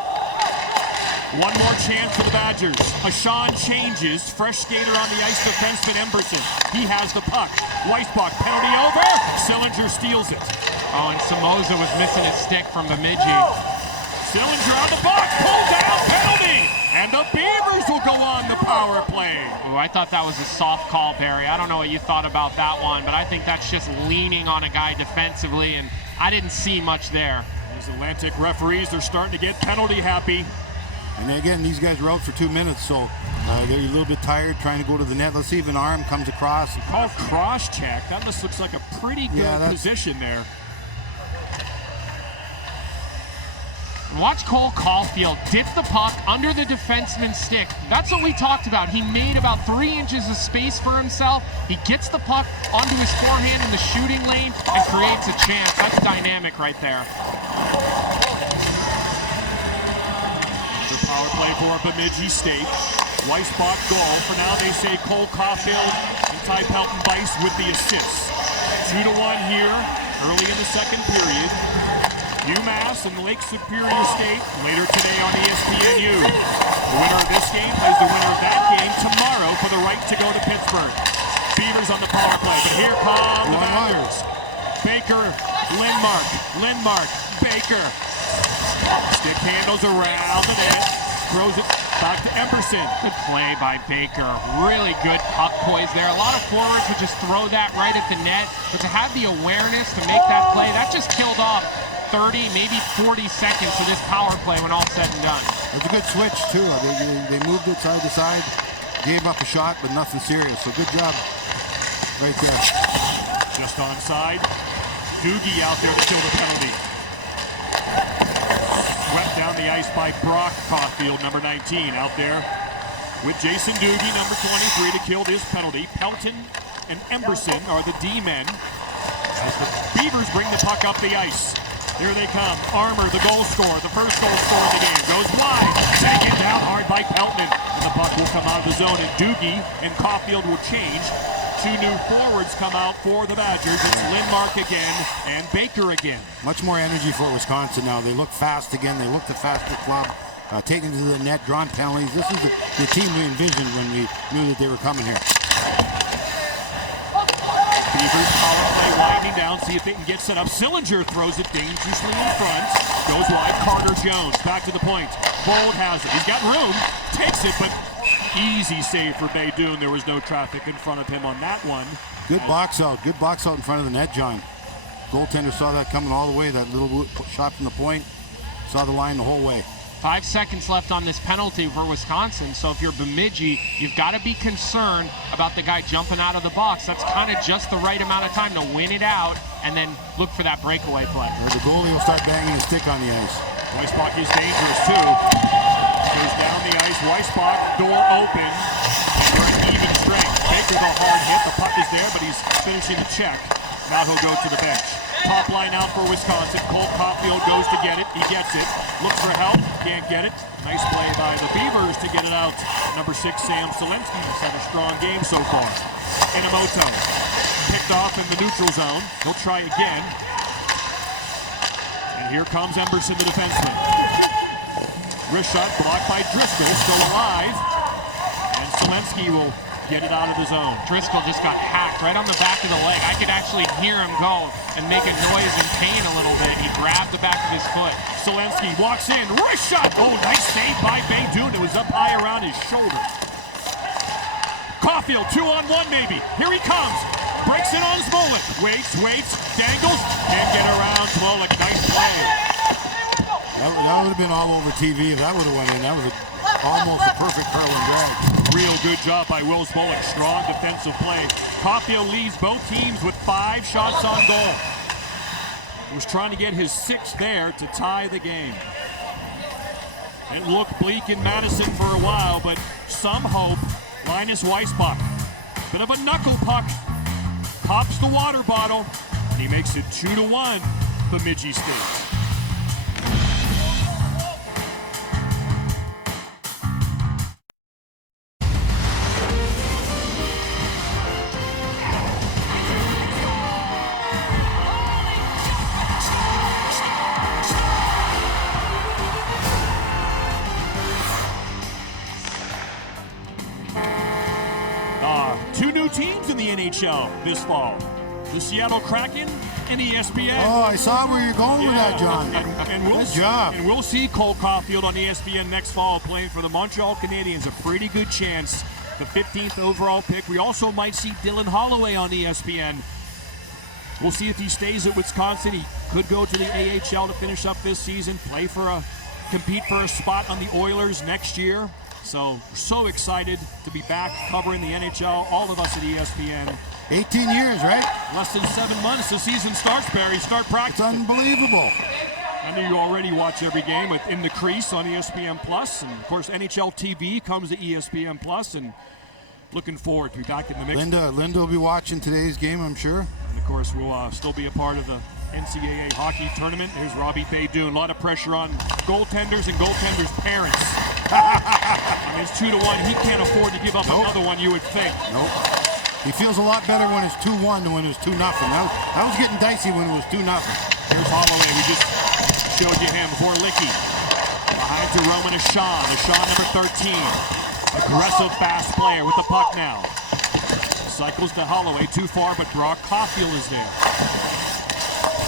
One more chance for the Badgers. Hashan changes. Fresh skater on the ice, defenseman Emberson. He has the puck. Weissbach, penalty over. Sillinger steals it. Oh, and Somoza was missing his stick from Bemidji. Sillinger on the box, pulled down, penalty! And the Beavers will go on the power play. Oh, I thought that was a soft call, Barry. I don't know what you thought about that one, but I think that's just leaning on a guy defensively, and I didn't see much there. These Atlantic referees, they're starting to get penalty happy. And again, these guys were out for 2 minutes, so they're a little bit tired trying to go to the net. Let's see if an arm comes across. Called cross-check. That just looks like a pretty good position there. Watch Cole Caulfield dip the puck under the defenseman's stick. That's what we talked about. He made about 3 inches of space for himself. He gets the puck onto his forehand in the shooting lane and creates a chance. That's dynamic right there. Power play for BemidjiSt. Weissbach goal. For now, they say Cole Caulfield and Ty Pelton-Weiss with the assists. 2-1 here, early in the second period. UMass and Lake Superior State later today on ESPNU. The winner of this game plays the winner of that game tomorrow for the right to go to Pittsburgh. Beavers on the power play, but here come the Badgers. Baker, Lindmark, Baker. Stick handles around the net, throws it back to Emberson. Good play by Baker. Really good puck poise there. A lot of forwards would just throw that right at the net, but to have the awareness to make that play, that just killed off 30, maybe 40 seconds of this power play when all said and done. It's a good switch, too. They moved it side to side, gave up a shot, but nothing serious. So good job right there. Just onside. Doogie out there to kill the penalty. Swept down the ice by Brock Caulfield, number 19, out there with Jason Doogie, number 23, to kill this penalty. Pelton and Emberson are the D-men as the Beavers bring the puck up the ice. Here they come. Armour, the goal scorer, the first goal scorer of the game, goes wide. Taken down hard by Peltman. And the puck will come out of the zone, and Doogie and Caulfield will change. Two new forwards come out for the Badgers. It's Lindmark again and Baker again. Much more energy for Wisconsin now. They look fast again. They look the faster club. Taking to the net, drawing penalties. This is the team we envisioned when we knew that they were coming here. Beavers power play winding down, see if they can get set up. Sillinger throws it dangerously in front. Goes wide, Carter Jones back to the point. Bold has it. He's got room, takes it, but easy save for Baydoun. There was no traffic in front of him on that one. Good box out in front of the net, John. Goaltender saw that coming all the way, that little shot from the point. Saw the line the whole way. 5 seconds left on this penalty for Wisconsin, so if you're Bemidji, you've got to be concerned about the guy jumping out of the box. That's kind of just the right amount of time to win it out and then look for that breakaway play. Or the goalie will start banging his stick on the ice. Weissbach is dangerous too. Goes down the ice, Weissbach, door open, and we're at even strength. Baker, the hard hit, the puck is there, but he's finishing the check. Now he'll go to the bench. Top line out for Wisconsin. Cole Caulfield goes to get it. He gets it. Looks for help. Can't get it. Nice play by the Beavers to get it out. Number 6, Sam Selensky, has had a strong game so far. Inamoto picked off in the neutral zone. He'll try again. And here comes Emberson, the defenseman. Wrist shot blocked by Driscoll, still alive. And Selensky will get it out of the zone. Driscoll just got hacked right on the back of the leg. I could actually hear him go and make a noise in pain a little bit. He grabbed the back of his foot. Selensky walks in, wrist shot. Oh, nice save by Baydoun. It was up high around his shoulder. Caulfield, 2-on-1 maybe. Here he comes. Breaks in on Smolik. Waits, dangles. Can't get around Smolik. Nice play. That would have been all over TV if that would have went in. That was almost a perfect curl and drag. Real good job by Will Smolik. Strong defensive play. Caulfield leads both teams with 5 shots on goal. He was trying to get his 6th there to tie the game. It looked bleak in Madison for a while, but some hope. Linus Weissbach. Bit of a knuckle puck. Pops the water bottle. And he makes it 2-1 Bemidji State. Two new teams in the NHL this fall. The Seattle Kraken and ESPN. Oh, I saw where you're going with that, John. And we'll Good job. And we'll see Cole Caulfield on ESPN next fall playing for the Montreal Canadiens. A pretty good chance. The 15th overall pick. We also might see Dylan Holloway on ESPN. We'll see if he stays at Wisconsin. He could go to the AHL to finish up this season, compete for a spot on the Oilers next year. So, we're so excited to be back covering the NHL, all of us at ESPN. 18 years, right? Less than 7 months, the season starts, Barry. Start practicing. It's unbelievable. I know you already watch every game with In the Crease on ESPN Plus, and of course NHL TV comes to ESPN Plus, and looking forward to be back in the mix. Linda will be watching today's game, I'm sure. And of course, we'll still be a part of the NCAA hockey tournament. Here's Robbie Baydoun. A lot of pressure on goaltenders and goaltenders' parents. I mean, it's 2-1. He can't afford to give up another one, you would think. Nope. He feels a lot better when it's 2-1 than when it's 2-0. That was getting dicey when it was 2-0. Here's Holloway. We just showed you him. Vorlicki. Behind to Roman Ashawn. Ashawn, number 13. Aggressive, fast player with the puck now. Cycles to Holloway. Too far, but Brock Caulfield is there.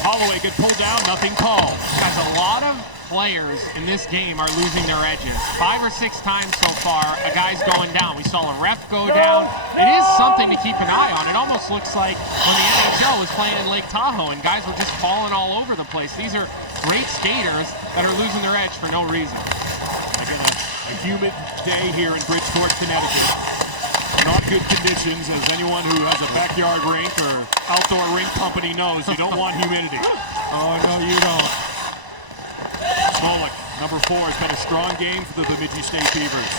Holloway get pulled down. Nothing called. Guys, a lot of players in this game are losing their edges. 5 or 6 times so far, a guy's going down. We saw a ref go down. It is something to keep an eye on. It almost looks like when the NHL was playing in Lake Tahoe and guys were just falling all over the place. These are great skaters that are losing their edge for no reason. Again, a humid day here in Bridgeport, Connecticut. Not good conditions, as anyone who has a backyard rink or outdoor rink company knows. You don't want humidity. Oh, no, you don't. Smolik, number 4, has been a strong game for the Bemidji State Beavers.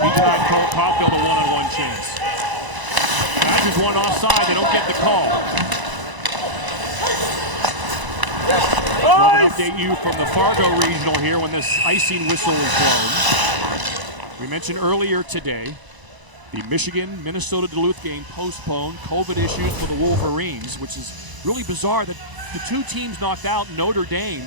He denied Cole Caulfield a one-on-one chance. Badgers one offside, they don't get the call. We'll have an update you from the Fargo Regional here when this icing whistle is blown. We mentioned earlier today the Michigan-Minnesota Duluth game postponed, COVID issues for the Wolverines, which is really bizarre that the two teams knocked out, Notre Dame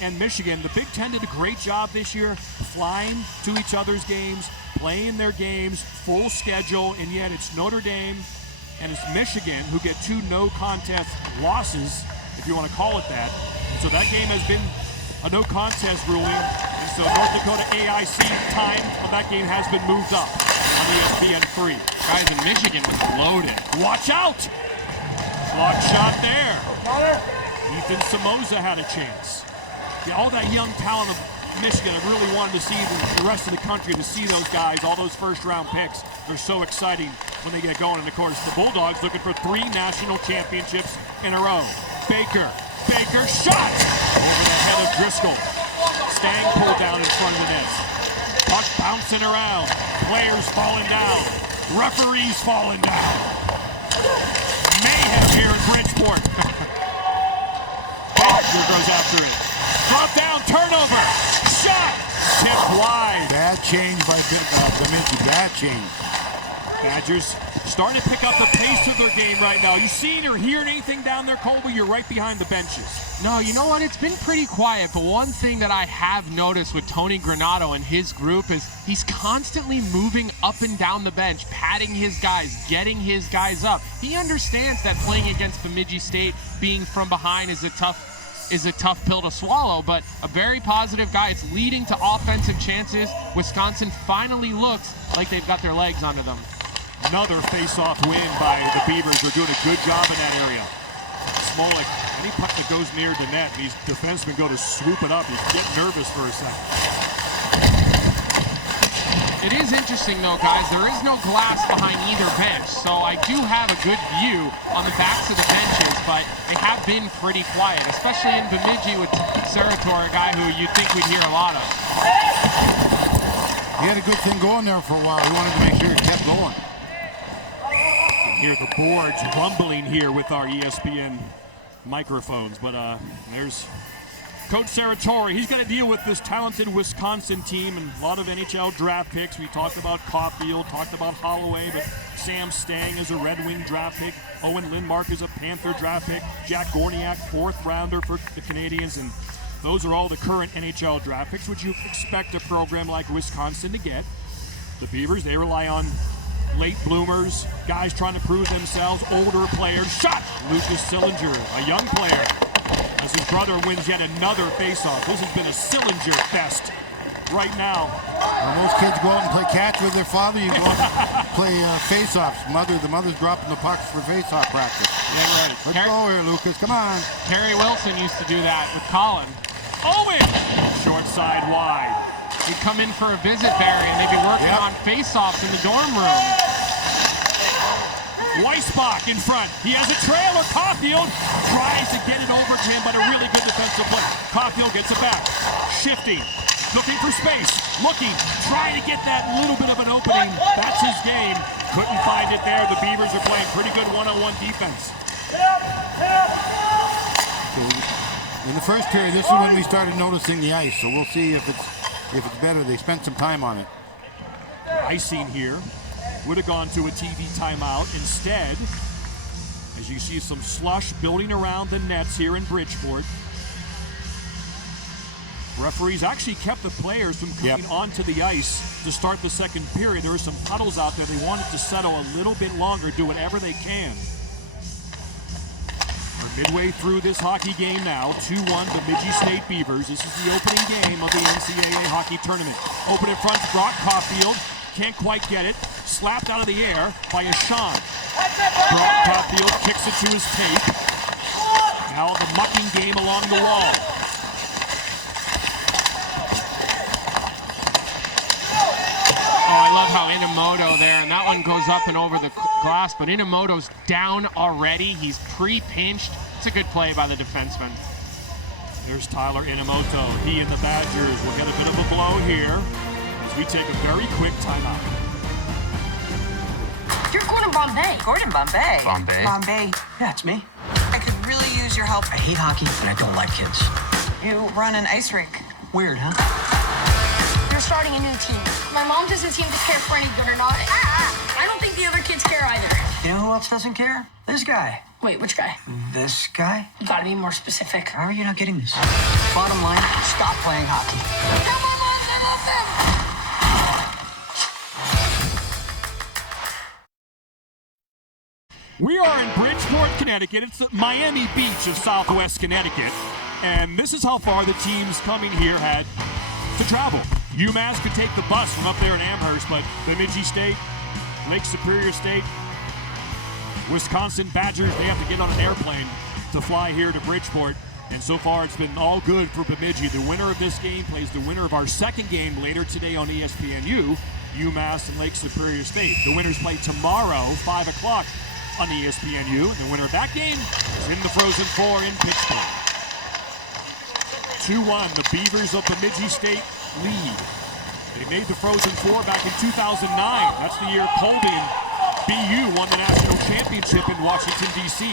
and Michigan. The Big Ten did a great job this year flying to each other's games, playing their games, full schedule, and yet it's Notre Dame and it's Michigan who get two no-contest losses, if you want to call it that. And so that game has been a no-contest ruling, and so North Dakota AIC time of that game has been moved up on ESPN3. Guys, in Michigan was loaded. Watch out! Block shot there. Ethan Somoza had a chance. Yeah, all that young talent of Michigan, I really wanted to see the rest of the country to see those guys, all those first-round picks. They're so exciting when they get going. And, of course, the Bulldogs looking for 3 national championships in a row. Baker shot! Over the head of Driscoll. Stang pulled down in front of the net. Puck bouncing around. Players falling down. Referees falling down. Mayhem here in Bridgeport. Baker goes after it. Drop down, turnover. Shot! Tipped wide. Bad change by Bemidji. Bad change. Badgers starting to pick up the pace of their game right now. You seeing or hearing anything down there, Colby? You're right behind the benches. No, you know what? It's been pretty quiet, but one thing that I have noticed with Tony Granato and his group is he's constantly moving up and down the bench, patting his guys, getting his guys up. He understands that playing against Bemidji State, being from behind is a tough pill to swallow, but a very positive guy. It's leading to offensive chances. Wisconsin finally looks like they've got their legs under them. Another face-off win by the Beavers. They're doing a good job in that area. Smolik, any puck that goes near the net, these defensemen go to swoop it up. You get nervous for a second. It is interesting, though, guys. There is no glass behind either bench, so I do have a good view on the backs of the benches, but they have been pretty quiet, especially in Bemidji with Sarator, a guy who you'd think we'd hear a lot of. He had a good thing going there for a while. He wanted to make sure it kept going. Hear the boards rumbling here with our ESPN microphones, but there's Coach Saratori. He's got to deal with this talented Wisconsin team and a lot of NHL draft picks. We talked about Caulfield, talked about Holloway, but Sam Stang is a Red Wing draft pick. Owen Lindmark is a Panther draft pick. Jack Gorniak, 4th rounder for the Canadians, and those are all the current NHL draft picks, which you expect a program like Wisconsin to get. The Beavers, they rely on late bloomers, guys trying to prove themselves, older players. Shot! Lucas Sillinger, a young player, as his brother wins yet another faceoff. This has been a Sillinger fest right now. When most kids go out and play catch with their father, you go out and play faceoffs. The mother's dropping the pucks for faceoff practice. Yeah, right. Let's go here, Lucas. Come on. Terry Wilson used to do that with Colin. Owen! Short side wide. He'd come in for a visit, Barry, and they'd be working on face-offs in the dorm room. Weissbach in front. He has a trailer. Caulfield tries to get it over to him, but a really good defensive play. Caulfield gets it back. Shifting. Looking for space. Looking. Trying to get that little bit of an opening. That's his game. Couldn't find it there. The Beavers are playing pretty good one-on-one defense. In the first period, this is when we started noticing the ice, so we'll see if it's better. They spent some time on it. Icing here would have gone to a TV timeout. Instead, as you see some slush building around the nets here in Bridgeport. Referees actually kept the players from coming onto the ice to start the second period. There were some puddles out there. They wanted to settle a little bit longer, do whatever they can. We're midway through this hockey game now. 2-1 Bemidji State Beavers. This is the opening game of the NCAA hockey tournament. Open in front, Brock Caulfield. Can't quite get it. Slapped out of the air by Ashan. Brock Caulfield kicks it to his tape. Now the mucking game along the wall. Oh, I love how Inamoto there, and that one goes up and over the glass, but Inamoto's down already. He's pre-pinched. It's a good play by the defenseman. Here's Tyler Inamoto. He and the Badgers will get a bit of a blow here as we take a very quick timeout. You're Gordon Bombay. Gordon Bombay. Bombay. That's me. I could really use use your help. I hate hockey, and I don't like kids. You run an ice rink. Weird, huh? You're starting a new team. My mom doesn't seem to care for any good or not. I don't think the other kids care either. You know who else doesn't care? This guy. Wait, which guy? This guy? You gotta be more specific. How are you not getting this? Bottom line, stop playing hockey. Tell my mom I love them! We are in Bridgeport, Connecticut. It's the Miami Beach of Southwest Connecticut. And this is how far the teams coming here had to travel. UMass could take the bus from up there in Amherst, but Bemidji State, Lake Superior State, Wisconsin Badgers, they have to get on an airplane to fly here to Bridgeport. And so far, it's been all good for Bemidji. The winner of this game plays the winner of our second game later today on ESPNU, UMass and Lake Superior State. The winners play tomorrow, 5 o'clock on ESPNU. And the winner of that game is in the Frozen Four in Pittsburgh. 2-1, the Beavers of Bemidji State lead. They made the Frozen Four back in 2009. That's the year Colby and BU won the national championship in Washington, D.C.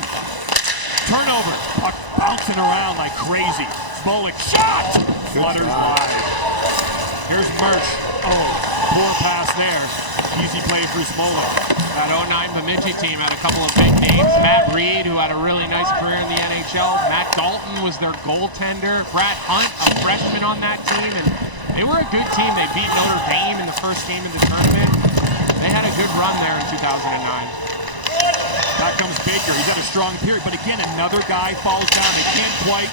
Turnover, puck bouncing around like crazy. Smolik shot! Flutters wide. Here's Mersch. Oh, poor pass there. Easy play for Smolik. That 09 Bemidji team had a couple of big names. Matt Reed, who had a really nice career in the NHL. Matt Dalton was their goaltender. Brad Hunt, a freshman on that team. And they were a good team. They beat Notre Dame in the first game of the tournament. They had a good run there in 2009. Back comes Baker. He's had a strong period. But again, another guy falls down. They can't quite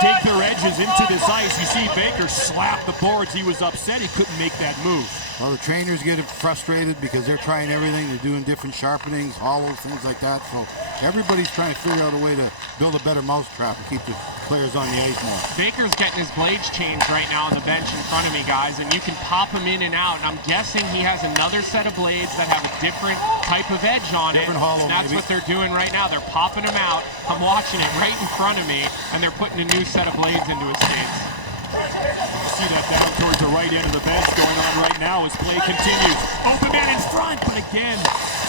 dig their edges into this ice. You see Baker slap the boards. He was upset. He couldn't make that move. Well, the trainers get frustrated because they're trying everything. They're doing different sharpenings, hollows, things like that. So everybody's trying to figure out a way to build a better mousetrap and keep the players on the ice more. Baker's getting his blades changed right now on the bench in front of me, guys, and you can pop him in and out. And I'm guessing he has another set of blades that have a different type of edge on Different it. hollow, And that's maybe. what they're doing right now. They're popping him out. I'm watching it right in front of me, and they're putting a new set of blades into his skates. You see that down towards the right end of the bench going on right now as play continues. Open man in front, but again,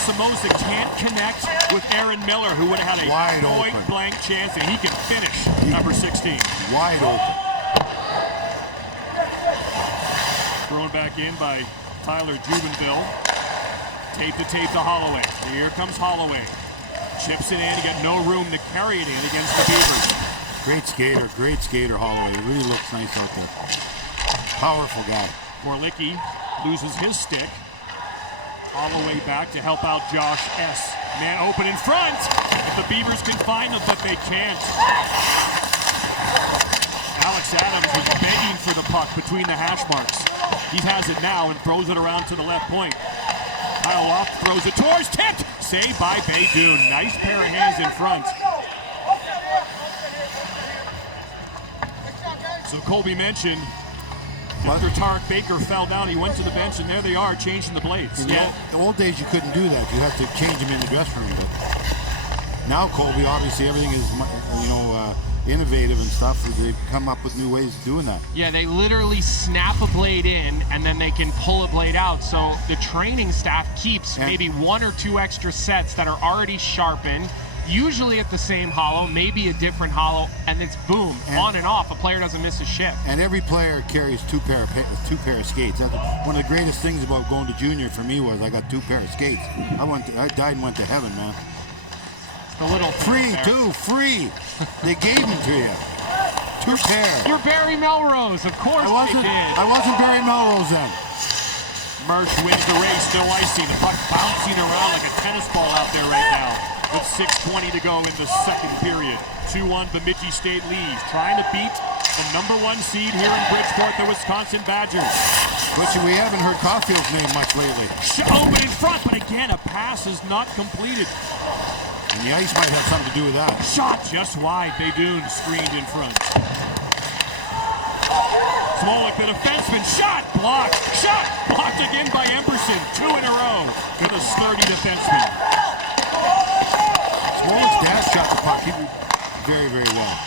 Somoza can't connect with Aaron Miller, who would have had a Wide point-blank chance, and he can finish number 16. Wide open. Thrown back in by Tyler Jubenville. Tape to Holloway. Here comes Holloway. Chips it in. He got no room to carry it in against the Beavers. Great skater, Holloway. He really looks nice out there. Powerful guy. Gorlicki loses his stick. Holloway back to help out Josh S. Man open in front. If the Beavers can find them, but they can't. Alex Adams was begging for the puck between the hash marks. He has it now and throws it around to the left point. Kyle Loft throws it towards tipped. Saved by Baydoun. Nice pair of hands in front. So Colby mentioned after Tarek Baker fell down, he went to the bench, and there they are changing the blades. In the old days, you couldn't do that. You had to change them in the dressing room. But now, Colby, obviously everything is, innovative and stuff. They've come up with new ways of doing that. Yeah, they literally snap a blade in, and then they can pull a blade out. So the training staff keeps maybe 1 or 2 extra sets that are already sharpened, usually at the same hollow, maybe a different hollow, and it's boom, on and off. A player doesn't miss a shift. And every player carries two pair of skates. That's one of the greatest things about going to junior for me was I got 2 pair of skates. I died and went to heaven, man. The little Free, too, free. They gave them to you. 2 pair. You're Barry Melrose, of course they did. I wasn't Barry Melrose then. Mersch wins the race, still icing. The puck bouncing around like a tennis ball out there right now. With 6:20 to go in the second period. 2-1 Bemidji State leads. Trying to beat the number 1 seed here in Bridgeport, the Wisconsin Badgers. Which we haven't heard Caulfield's name much lately. Open in front, but again, a pass is not completed. And the ice might have something to do with that. Shot just wide. Baydoun screened in front. Smolik, the defenseman. Shot blocked. Shot blocked again by Emberson. 2 in a row for the sturdy defenseman. Smolik's dad shot the puck. He did very, very well.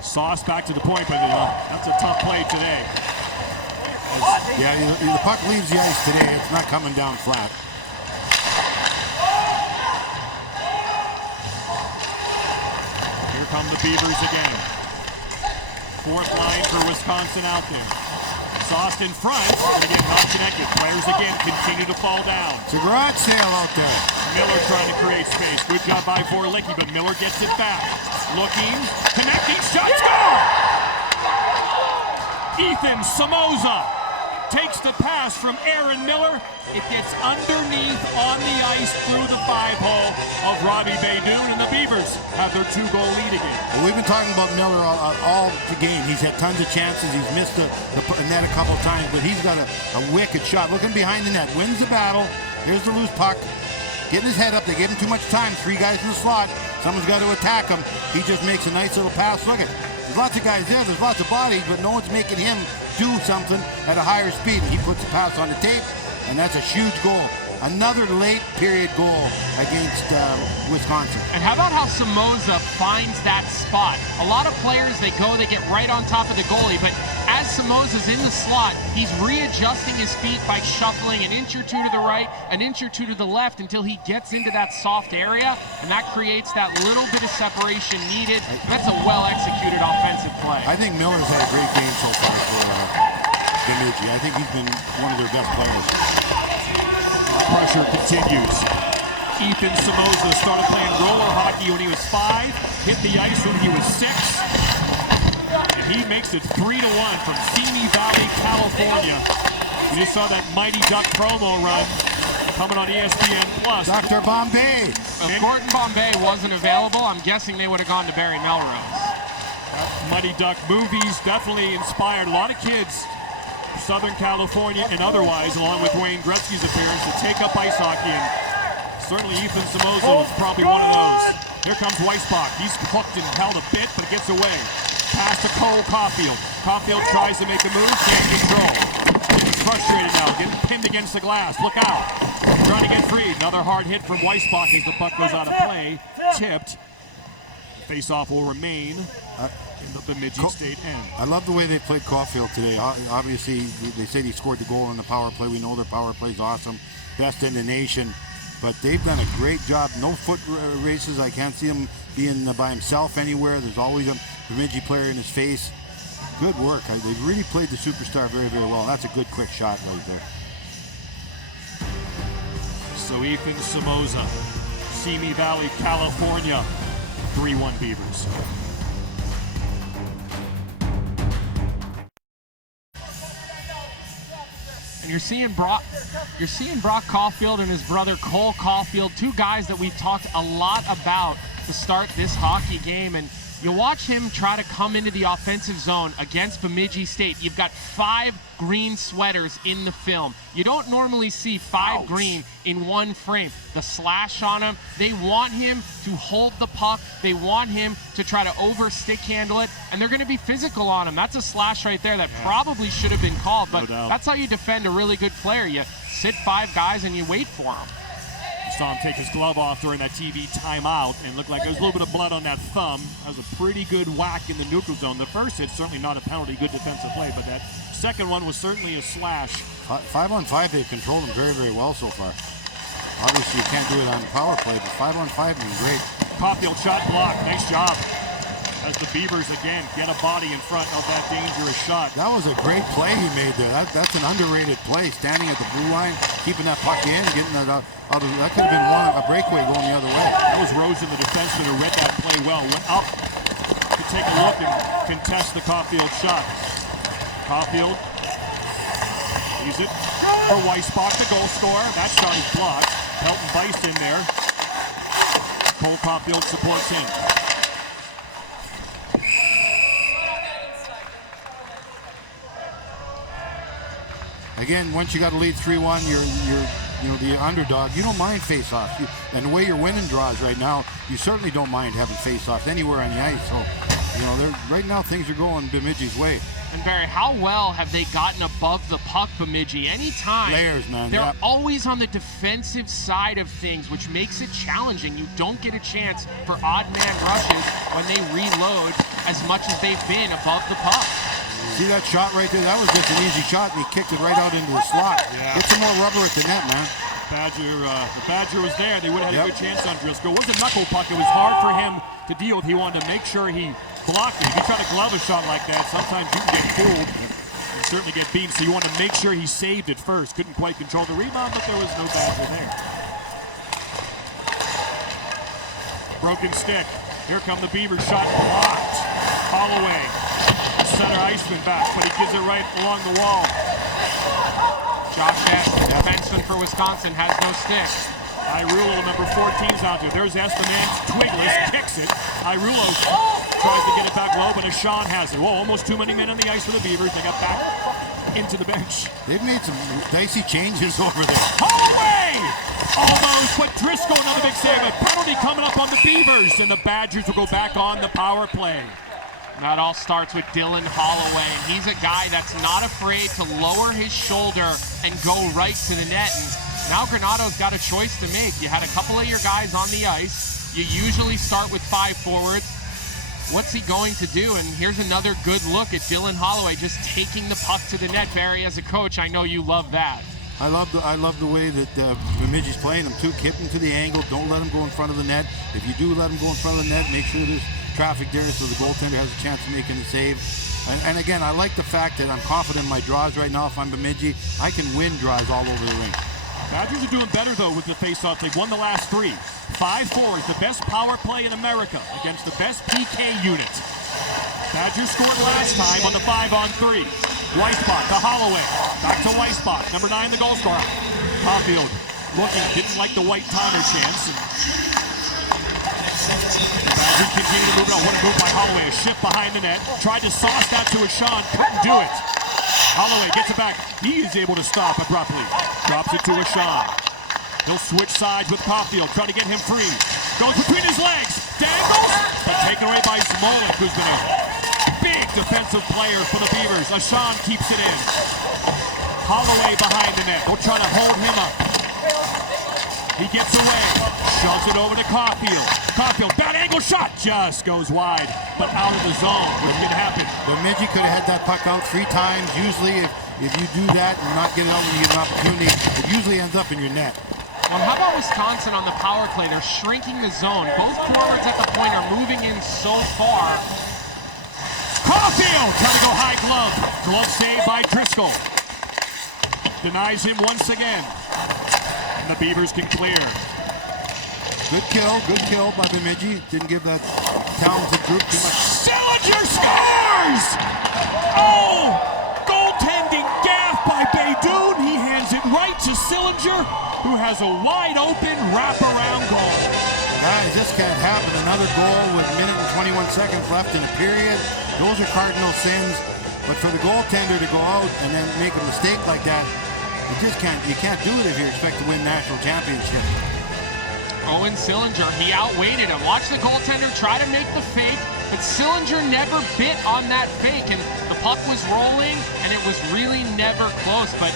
Sauce back to the point, but that's a tough play today. The puck leaves the ice today. It's not coming down flat. come the Beavers again. Fourth line for Wisconsin out there. Sauced in front, and again not connected. Players again continue to fall down. It's a garage sale out there. Miller trying to create space. Good job by Vorlicki, but Miller gets it back. Looking, connecting, shot, score! Ethan Samoza takes the pass from Aaron Miller. It gets underneath on the ice through the 5-hole of Robbie Baydoun, and the Beavers have their 2-goal lead again. Well, we've been talking about Miller all the game. He's had tons of chances. He's missed the net a couple of times, but he's got a wicked shot. Looking behind the net, wins the battle. There's the loose puck. Getting his head up. They gave him too much time. 3 guys in the slot. Someone's got to attack him. He just makes a nice little pass. Look at it. There's lots of guys there. There's lots of bodies, but no one's making him do something at a higher speed. He puts the pass on the tape, and that's a huge goal. Another late period goal against Wisconsin. And how about how Samoza finds that spot? A lot of players, they get right on top of the goalie, but as Samoza's in the slot, he's readjusting his feet by shuffling an inch or two to the right, an inch or two to the left until he gets into that soft area, and that creates that little bit of separation needed. That's a well-executed offensive play. I think Miller's had a great game so far for Bemidji. I think he's been one of their best players. Pressure continues. Ethan Samoza started playing roller hockey when he was 5, hit the ice when he was 6, and he makes it 3-1 from Simi Valley, California. You just saw that Mighty Duck promo run coming on ESPN+. Dr. Bombay. If Gordon Bombay wasn't available, I'm guessing they would have gone to Barry Melrose. Mighty Duck movies definitely inspired a lot of kids, Southern California and otherwise, along with Wayne Gretzky's appearance, to take up ice hockey, and certainly Ethan Samoza was probably one of those. Here comes Weissbach. He's hooked and held a bit, but it gets away. Pass to Cole Caulfield. Caulfield tries to make a move, can't control. He's frustrated now, getting pinned against the glass. Look out. Trying to get free. Another hard hit from Weissbach as the puck goes out of play. Tipped. Face-off will remain in the Bemidji State end. I love the way they played Caulfield today. Obviously, they said he scored the goal on the power play. We know their power play is awesome. Best in the nation. But they've done a great job. No foot races. I can't see him being by himself anywhere. There's always a Bemidji player in his face. Good work. They've really played the superstar very, very well. That's a good, quick shot right there. So Ethan Samoza, Simi Valley, California, 3-1 Beavers. And you're seeing Brock Caulfield and his brother Cole Caulfield, 2 guys that we've talked a lot about to start this hockey game. And you watch him try to come into the offensive zone against Bemidji State. You've got 5 green sweaters in the film. You don't normally see 5 green in one frame. The slash on him, they want him to hold the puck. They want him to try to over stick handle it, and they're going to be physical on him. That's a slash right there that probably should have been called, but that's how you defend a really good player. You sit 5 guys and you wait for him. Saw him take his glove off during that TV timeout and looked like there was a little bit of blood on that thumb. That was a pretty good whack in the neutral zone. The first hit, certainly not a penalty, good defensive play, but that second one was certainly a slash. 5-on-5, they've controlled him very, very well so far. Obviously, you can't do it on power play, but 5-on-5 is great. Caulfield shot blocked. Nice job. As the Beavers, again, get a body in front of that dangerous shot. That was a great play he made there. That's an underrated play, standing at the blue line, keeping that puck in, getting that out of, that could have been a breakaway going the other way. That was Rosen, the defenseman, who read that play well. Went up to take a look and contest the Caulfield shot. Caulfield leaves it for Weissbach, the goal scorer. That shot is blocked. Pelton Bice in there. Cole Caulfield supports him. Again, once you got to lead 3-1, you're the underdog. You don't mind face-offs. And the way you're winning draws right now, you certainly don't mind having face-offs anywhere on the ice. So, right now things are going Bemidji's way. And Barry, how well have they gotten above the puck, Bemidji? Anytime. Layers, man. They're always on the defensive side of things, which makes it challenging. You don't get a chance for odd man rushes when they reload as much as they've been above the puck. See that shot right there? That was just an easy shot, and he kicked it right out into a slot. Yeah. Get some more rubber at the net, man. The Badger was there. They would have had a good chance on Driscoll. It was a knuckle puck. It was hard for him to deal with. He wanted to make sure he blocked it. If you try to glove a shot like that, sometimes you can get fooled and certainly get beaten. So you want to make sure he saved it first. Couldn't quite control the rebound, but there was no Badger there. Broken stick. Here come the Beavers. Shot blocked. Holloway, the center iceman back, but he gives it right along the wall. Josh S., the defenseman for Wisconsin, has no stick. Irulo, number 14's out there. There's Estamance, twigless, kicks it. Irulo tries to get it back low, but Ashawn has it. Whoa, almost too many men on the ice for the Beavers. They got back into the bench. They've made some dicey changes over there. Holloway! Almost, but Driscoll, another big save. A penalty coming up on the Beavers, and the Badgers will go back on the power play. And that all starts with Dylan Holloway, and he's a guy that's not afraid to lower his shoulder and go right to the net. And now Granado's got a choice to make. You had a couple of your guys on the ice. You usually start with 5 forwards. What's he going to do? And here's another good look at Dylan Holloway just taking the puck to the net. Barry, as a coach, I know you love that. I love the way that Bemidji's playing them too. Keep him to the angle. Don't let him go in front of the net. If you do let him go in front of the net, make sure there's traffic there so the goaltender has a chance of making the save. And again, I like the fact that I'm confident in my draws right now. If I'm Bemidji, I can win draws all over the rink. Badgers are doing better, though, with the face-off. They've won the last 3. 5 forwards, the best power play in America against the best PK unit. Badgers scored last time on the 5-on-3. Weisbach to Holloway. Back to Weisbach, number 9, the goal scorer. Caulfield looking, didn't like the white timer chance. The Badgers continue to move it on. What a move by Holloway. A shift behind the net. Tried to sauce that to Ashawn. Couldn't do it. Holloway gets it back. He is able to stop abruptly. Drops it to Ashawn. He'll switch sides with Caulfield. Trying to get him free. Goes between his legs. Dangles. But taken away by Smolik, who's been a big defensive player for the Beavers. Ashawn keeps it in. Holloway behind the net. They'll try to hold him up. He gets away. Shoves it over to Caulfield. Caulfield, bad angle shot. Just goes wide, but out of the zone. What can happen? Bemidji could have had that puck out 3 times. Usually, if you do that and not get it out when you get an opportunity, it usually ends up in your net. Well, how about Wisconsin on the power play? They're shrinking the zone. Both forwards at the point are moving in so far. Caulfield trying to go high glove. Glove save by Driscoll. Denies him once again. And the Beavers can clear. Good kill by Bemidji. Didn't give that talented group too much. Sillinger scores! Oh! Goaltending gaff by Baydoun. He hands it right to Sillinger, who has a wide open wraparound goal. Guys, this can't happen. Another goal with 1 minute and 21 seconds left in a period. Those are cardinal sins. But for the goaltender to go out and then make a mistake like that, you can't do it if you expect to win national championship. Owen Sillinger, he outweighted him. Watch the goaltender try to make the fake, but Sillinger never bit on that fake, and the puck was rolling, and it was really never close. But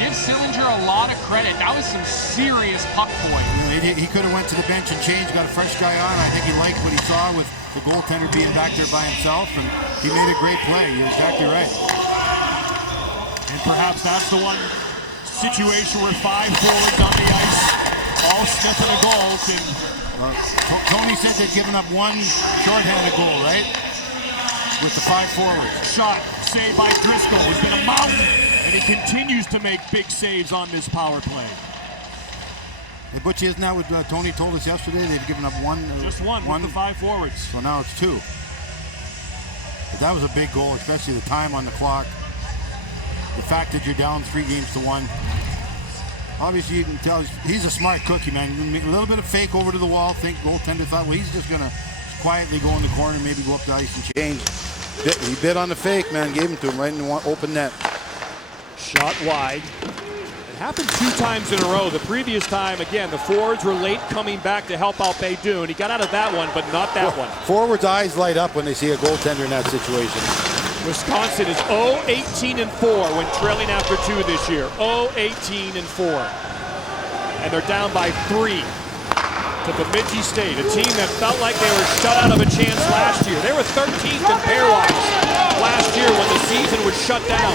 give Sillinger a lot of credit. That was some serious puck poise. He could have went to the bench and changed, got a fresh guy on. I think he liked what he saw with the goaltender being back there by himself, and he made a great play. You're exactly right. And perhaps that's the one situation where 5 forwards on the ice, all sniffing a goal. Tony said they'd given up 1 shorthanded goal, right? With the 5 forwards. Shot saved by Driscoll. He's been a mountain, and he continues to make big saves on this power play. Hey, Butchie, isn't that what Tony told us yesterday? They've given up 1. Just one with the 5 forwards. So now it's 2. But that was a big goal, especially the time on the clock. The fact that you're down 3 games to 1. Obviously, you can tell he's a smart cookie, man. A little bit of fake over to the wall. Think goaltender thought, well, he's just going to quietly go in the corner, maybe go up the ice and change. He bit on the fake, man. Gave him to him right in the open net. Shot wide. It happened 2 times in a row. The previous time, again, the forwards were late coming back to help out Baydoun. He got out of that one, but not that one. Forwards' eyes light up when they see a goaltender in that situation. Wisconsin is 0-18-4 when trailing after 2 this year. 0-18-4. And they're down by 3 to BemidjiSt, a team that felt like they were shut out of a chance last year. They were 13th in pairwise last year when the season was shut down.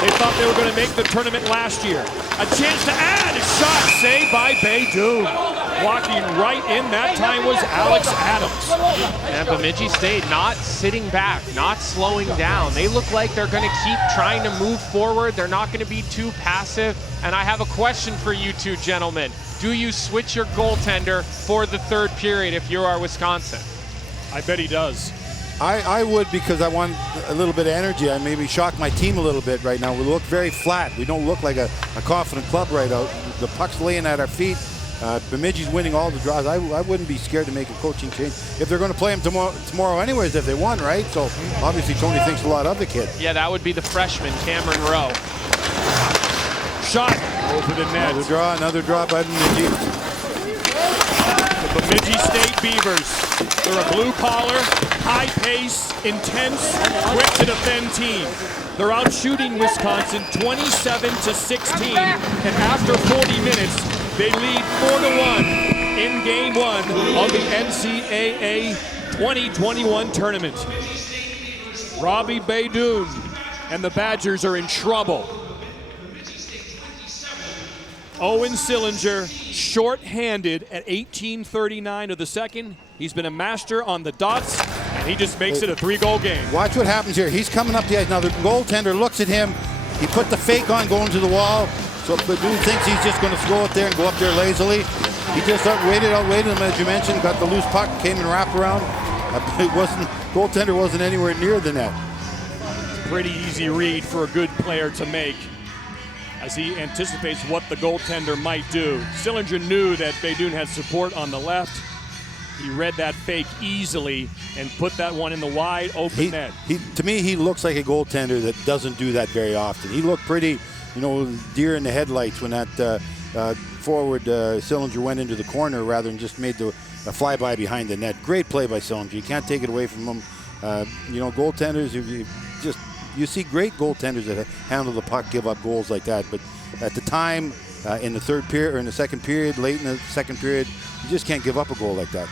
They thought they were going to make the tournament last year. A chance to add, a shot saved by Baydoun. Walking right in that time was Alex Adams. And Bemidji State not sitting back, not slowing down. They look like they're going to keep trying to move forward. They're not going to be too passive. And I have a question for you two gentlemen. Do you switch your goaltender for the third period if you are Wisconsin? I bet he does. I would, because I want a little bit of energy. I maybe shock my team a little bit right now. We look very flat. We don't look like a confident club right out. The puck's laying at our feet. Bemidji's winning all the draws. I wouldn't be scared to make a coaching change if they're going to play him tomorrow anyways, if they won, right? So obviously Tony thinks a lot of the kid. Yeah, that would be the freshman, Cameron Rowe. Shot over the net. Another draw by Bemidji. The Bemidji State Beavers. They're a blue-collar, high-pace, intense, quick-to-defend team. They're out shooting Wisconsin 27-16, and after 40 minutes, they lead 4-1 in Game 1 of the NCAA 2021 tournament. Robbie Beydoun and the Badgers are in trouble. Owen Sillinger, short-handed at 18:39 of the second. He's been a master on the dots, and he just makes it a 3-goal game. Watch what happens here. He's coming up the ice. Now the goaltender looks at him. He put the fake on going to the wall. So Beydoun thinks he's just going to throw it there and go up there lazily. He just outweighted him, as you mentioned, got the loose puck, came and wrapped around. Goaltender wasn't anywhere near the net. Pretty easy read for a good player to make as he anticipates what the goaltender might do. Sillinger knew that Beydoun had support on the left. He read that fake easily and put that one in the wide open net. To me, he looks like a goaltender that doesn't do that very often. He looked pretty, deer in the headlights when that forward Sillinger went into the corner rather than just made a flyby behind the net. Great play by Sillinger. You can't take it away from him. Goaltenders, you see great goaltenders that handle the puck, give up goals like that. But at the time, in the third period or in the second period, late in the second period, you just can't give up a goal like that.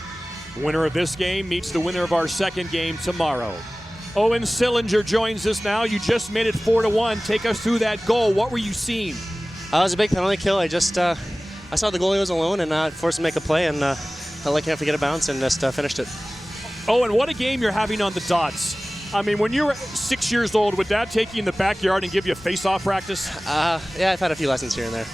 Winner of this game meets the winner of our second game tomorrow. Owen Sillinger joins us now. You just made it 4-1. Take us through that goal. What were you seeing? It was a big penalty kill. I saw the goalie was alone and forced him to make a play, and felt like I have to get a bounce and just finished it. Owen, what a game you're having on the dots. I mean, when you were 6 years old, would Dad take you in the backyard and give you a face-off practice? Yeah, I've had a few lessons here and there.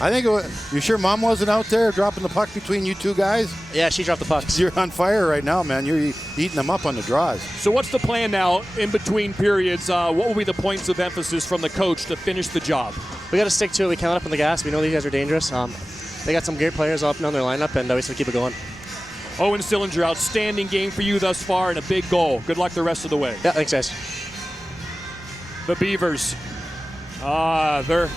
I think you sure Mom wasn't out there dropping the puck between you two guys? Yeah, she dropped the pucks. You're on fire right now, man. You're eating them up on the draws. So what's the plan now in between periods? What will be the points of emphasis from the coach to finish the job? We got to stick to it. We count up on the gas. We know these guys are dangerous. They got some great players up and down their lineup, and we just keep it going. Owen Sillinger, outstanding game for you thus far and a big goal. Good luck the rest of the way. Yeah, thanks, guys. The Beavers. They're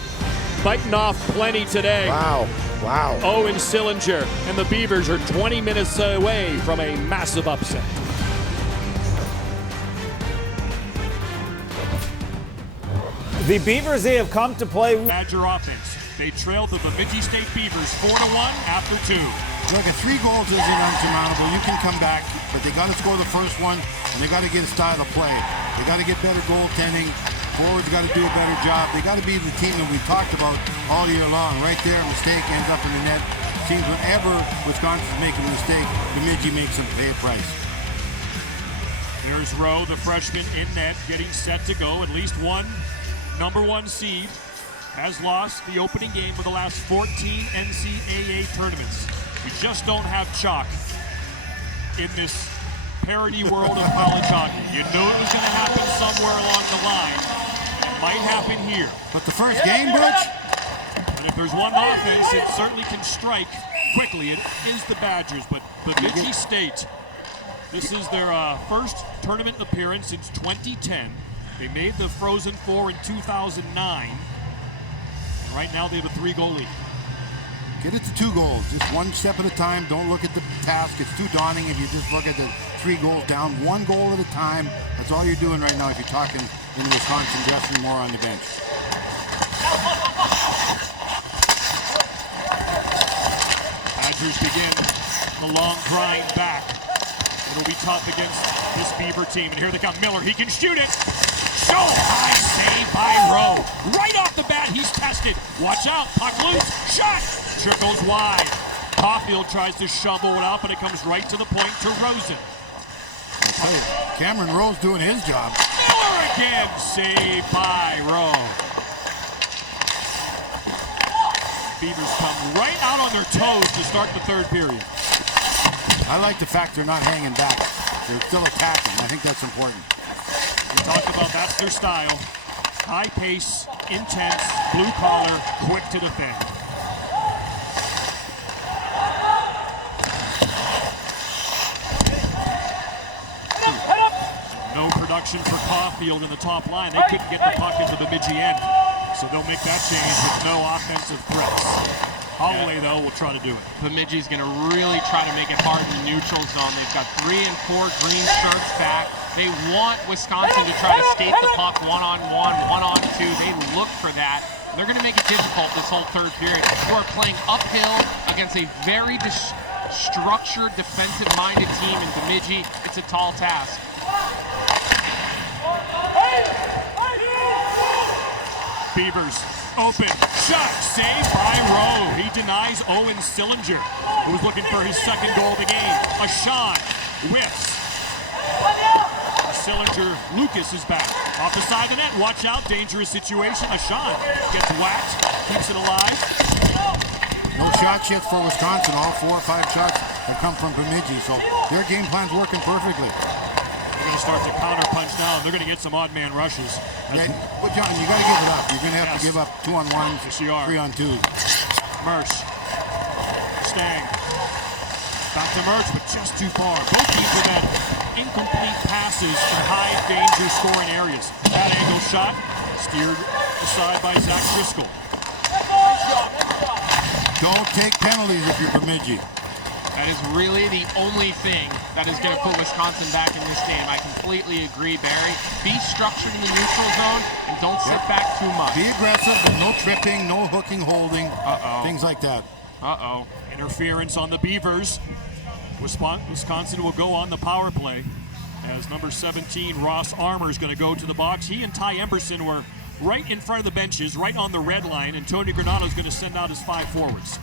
biting off plenty today. Wow. Owen Sillinger and the Beavers are 20 minutes away from a massive upset. The Beavers, they have come to play. Badger offense. They trailed the Bemidji State Beavers 4-1 after 2. Look, at 3 goals isn't unsurmountable. You can come back, but they got to score the first one, and they got to get a style of play. They got to get better goaltending. Forwards got to do a better job. They got to be the team that we talked about all year long. Right there, a mistake ends up in the net. Seems whenever Wisconsin's making a mistake, Bemidji makes them pay a price. There's Rowe, the freshman in net, getting set to go. At least one number 1 seed has lost the opening game of the last 14 NCAA tournaments. We just don't have chalk in this parody world of college hockey. You knew it was going to happen somewhere along the line. It might happen here. But the first game, Butch? And if there's one offense that certainly can strike quickly, it is the Badgers. But Bemidji State, this is their first tournament appearance since 2010. They made the Frozen Four in 2009. And right now they have a 3-goal lead. Get it to 2 goals, just one step at a time. Don't look at the task. It's too daunting if you just look at the 3 goals down, 1 goal at a time. That's all you're doing right now if you're talking in the Wisconsin dressing room or on the bench. Badgers begin the long grind back. It'll be tough against this Beaver team. And here they come. Miller, he can shoot it. So high save by Rowe. Right off the bat, he's tested. Watch out, puck loose, shot. Trickles wide. Caulfield tries to shovel it out, but it comes right to the point to Rosen. I tell you, Cameron Rowe's doing his job. Again, saved by Rowe. Beavers come right out on their toes to start the third period. I like the fact they're not hanging back. They're still attacking. I think that's important. We talked about that's their style. High pace, intense, blue collar, quick to defend. No production for Caulfield in the top line. They couldn't get the puck into the Bemidji end. So they'll make that change with no offensive threats. Holloway, though, will try to do it. Bemidji's going to really try to make it hard in the neutral zone. They've got 3 and 4 green shirts back. They want Wisconsin to try to skate the puck one-on-one, one-on-two. They look for that. They're going to make it difficult this whole third period. You are playing uphill against a very structured, defensive-minded team in Bemidji. It's a tall task. Beavers open, shot, saved by Rowe. He denies Owen Sillinger, who was looking for his second goal of the game. Ashawn whiffs. Sillinger, Lucas is back. Off the side of the net, watch out, dangerous situation. Ashawn gets whacked, keeps it alive. No shot yet for Wisconsin. All 4 or 5 shots have come from Bemidji, so their game plan's working perfectly. They're going to start to counter punch now, and they're going to get some odd man rushes. Yeah, but John, you got to give it up. You're going to have to give up 2-on-1s, Yes, you are. 3-on-2s. Mersch, Stang, back to Mersch, but just too far. Both teams have had incomplete passes in high danger scoring areas. That angle shot, steered aside by Zach Driscoll. Don't take penalties if you're Bemidji. That is really the only thing that is going to put Wisconsin back in this game. I completely agree, Barry. Be structured in the neutral zone and don't sit back too much. Be aggressive, but no tripping, no hooking, holding, things like that. Interference on the Beavers. Wisconsin will go on the power play as number 17, Ross Armour, is going to go to the box. He and Ty Emberson were right in front of the benches, right on the red line, and Tony Granato is going to send out his 5 forwards.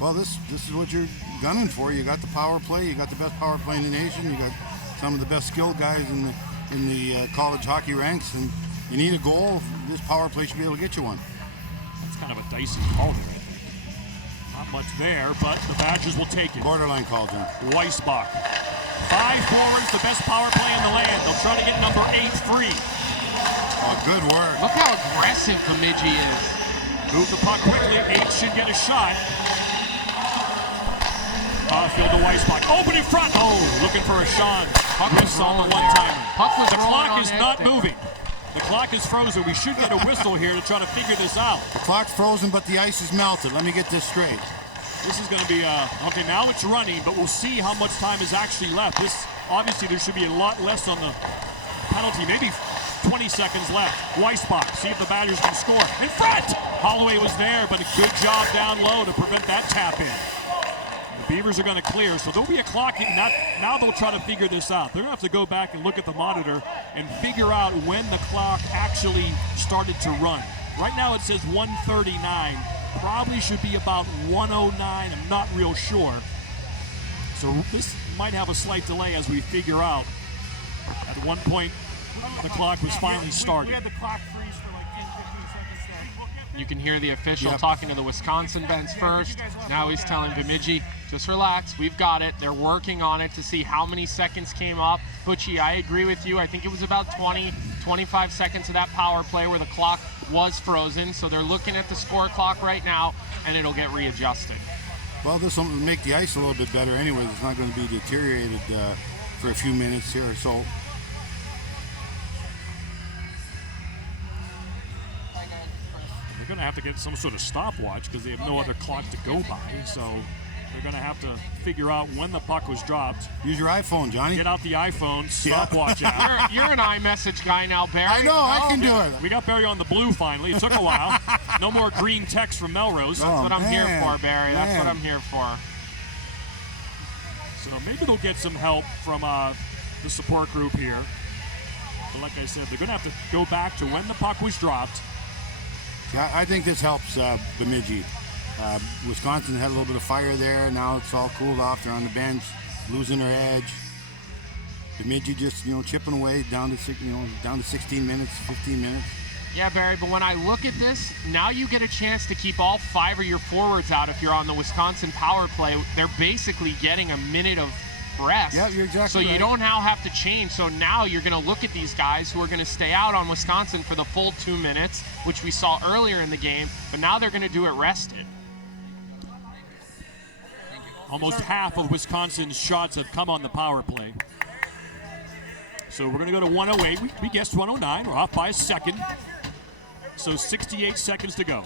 Well, this is what you're gunning for. You got the power play. You got the best power play in the nation. You got some of the best skilled guys in the college hockey ranks, and you need a goal. This power play should be able to get you one. That's kind of a dicey call there. Not much there, but the Badgers will take it. Borderline call, John. Weissbach. 5 forwards, the best power play in the land. They'll try to get number 8 free. Oh, good work. Look how aggressive Bemidji is. Move the puck quickly. 8 should get a shot. Caulfield to Weissbach. Open in front. Oh, looking for a Sean. Puck was on the rolling one-timer. there. Puck was The rolling clock on is edge not there. moving. The clock is frozen. We should get a whistle here to try to figure this out. The clock's frozen, but the ice is melted. Let me get this straight. This is going to be, okay, now it's running, but we'll see how much time is actually left. Obviously, there should be a lot less on the penalty, maybe 20 seconds left. Weissbach, see if the Badgers can score. In front! Holloway was there, but a good job down low to prevent that tap in. The Beavers are going to clear, so there'll be a clock. Now they'll try to figure this out. They're going to have to go back and look at the monitor and figure out when the clock actually started to run. Right now it says 1:39. Probably should be about 1:09. I'm not real sure. So this might have a slight delay as we figure out. At one point, the clock was finally started. We had the clock freeze for like 10, 15 seconds there. You can hear the official talking to the Wisconsin bench first. Now he's telling Bemidji, just relax, we've got it. They're working on it to see how many seconds came up. Butchie, I agree with you. I think it was about 20, 25 seconds of that power play where the clock was frozen. So they're looking at the score clock right now, and it'll get readjusted. Well, this will make the ice a little bit better anyway. It's not going to be deteriorated for a few minutes here or so. They're going to have to get some sort of stopwatch because they have no other clock to go by. So they're going to have to figure out when the puck was dropped. Use your iPhone, Johnny. Get out the iPhone, stopwatch app. You're an iMessage guy now, Barry. I know, I can do it. We got Barry on the blue finally. It took a while. No more green text from Melrose. That's what I'm here man. for, Barry. That's what I'm here for. So maybe they'll get some help from the support group here. But like I said, they're going to have to go back to when the puck was dropped. Yeah, I think this helps Bemidji. Wisconsin had a little bit of fire there. Now it's all cooled off. They're on the bench, losing their edge. Bemidji just, chipping away down to 16 minutes, 15 minutes. Yeah, Barry, but when I look at this, now you get a chance to keep all 5 of your forwards out if you're on the Wisconsin power play. They're basically getting a minute of rest. Yeah, you're exactly So right. you don't now have to change. So now you're going to look at these guys who are going to stay out on Wisconsin for the full 2 minutes, which we saw earlier in the game, but now they're going to do it rested. Almost half of Wisconsin's shots have come on the power play. So we're going to go to 108. We guessed 109. We're off by a second. So 68 seconds to go.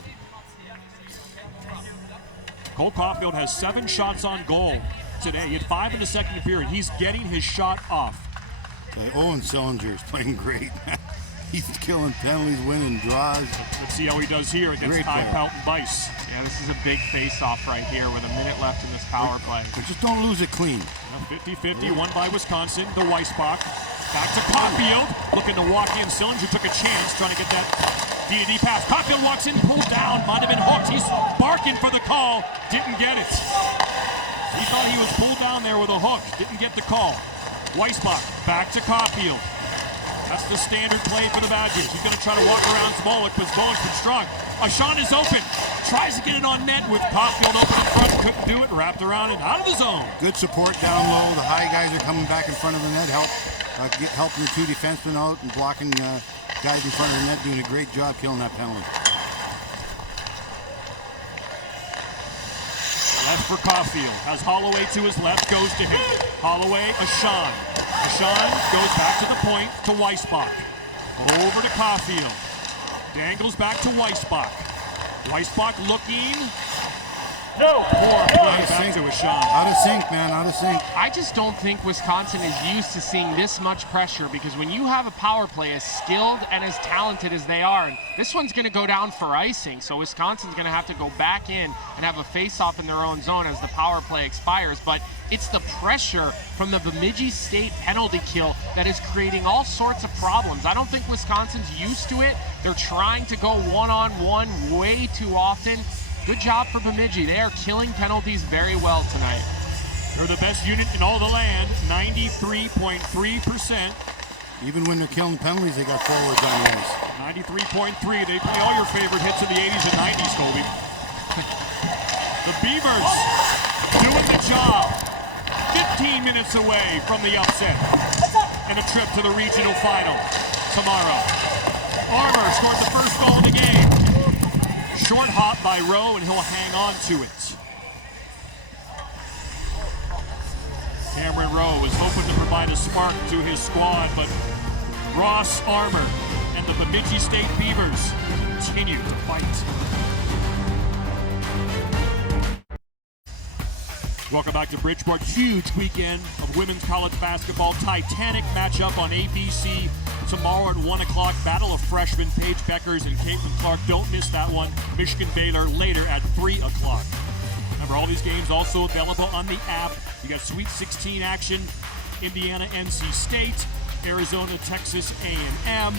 Cole Caulfield has 7 shots on goal today. He had 5 in the second period. He's getting his shot off. Owen Sillinger is playing great. He's killing penalties, winning draws. Let's see how he does here against Ty Pelton Bice. Yeah, this is a big face-off right here with a minute left in this power play. Just don't lose it clean. 50-50, won by Wisconsin. The Weissbach. Back to Caulfield. Looking to walk in. Sillinger took a chance trying to get that D-to-D pass. Caulfield walks in, pulled down. Might have been hooked. He's barking for the call. Didn't get it. He thought he was pulled down there with a hook. Didn't get the call. Weissbach back to Caulfield. That's the standard play for the Badgers. He's going to try to walk around Smolik, but Smolik's been strong. Ashawn is open. Tries to get it on net with Caulfield open in front. Couldn't do it. Wrapped around and out of the zone. Good support down low. The high guys are coming back in front of the net. Helping the 2 defensemen out and blocking guys in front of the net. Doing a great job killing that penalty. Left for Caulfield. Has Holloway to his left. Goes to him. Holloway, Ashawn. Ashawn goes back to the point to Weissbach. Over to Caulfield. Dangles back to Weissbach. Weissbach looking. No. Poor play back to Ashawn. Out of sync, man. Out of sync. I just don't think Wisconsin is used to seeing this much pressure, because when you have a power play as skilled and as talented as they are, and this one's going to go down for icing, so Wisconsin's going to have to go back in and have a face-off in their own zone as the power play expires. But it's the pressure from the Bemidji State penalty kill that is creating all sorts of problems. I don't think Wisconsin's used to it. They're trying to go one-on-one way too often. Good job for Bemidji. They are killing penalties very well tonight. They're the best unit in all the land, 93.3%. Even when they're killing penalties, they got forwards on the ice. 93.3. They play all your favorite hits of the 80s and 90s, Colby. The Beavers doing the job. 15 minutes away from the upset and a trip to the regional final tomorrow. Armour scored the first goal of the game. Short hop by Rowe, and he'll hang on to it. Cameron Rowe is hoping to provide a spark to his squad, but Ross Armour and the Bemidji State Beavers continue to fight. Welcome back to Bridgeport. Huge weekend of women's college basketball. Titanic matchup on ABC tomorrow at 1 o'clock. Battle of freshmen, Paige Beckers and Caitlin Clark. Don't miss that one. Michigan-Baylor later at 3 o'clock. Remember, all these games also available on the app. You got Sweet 16 action. Indiana, NC State. Arizona, Texas A&M.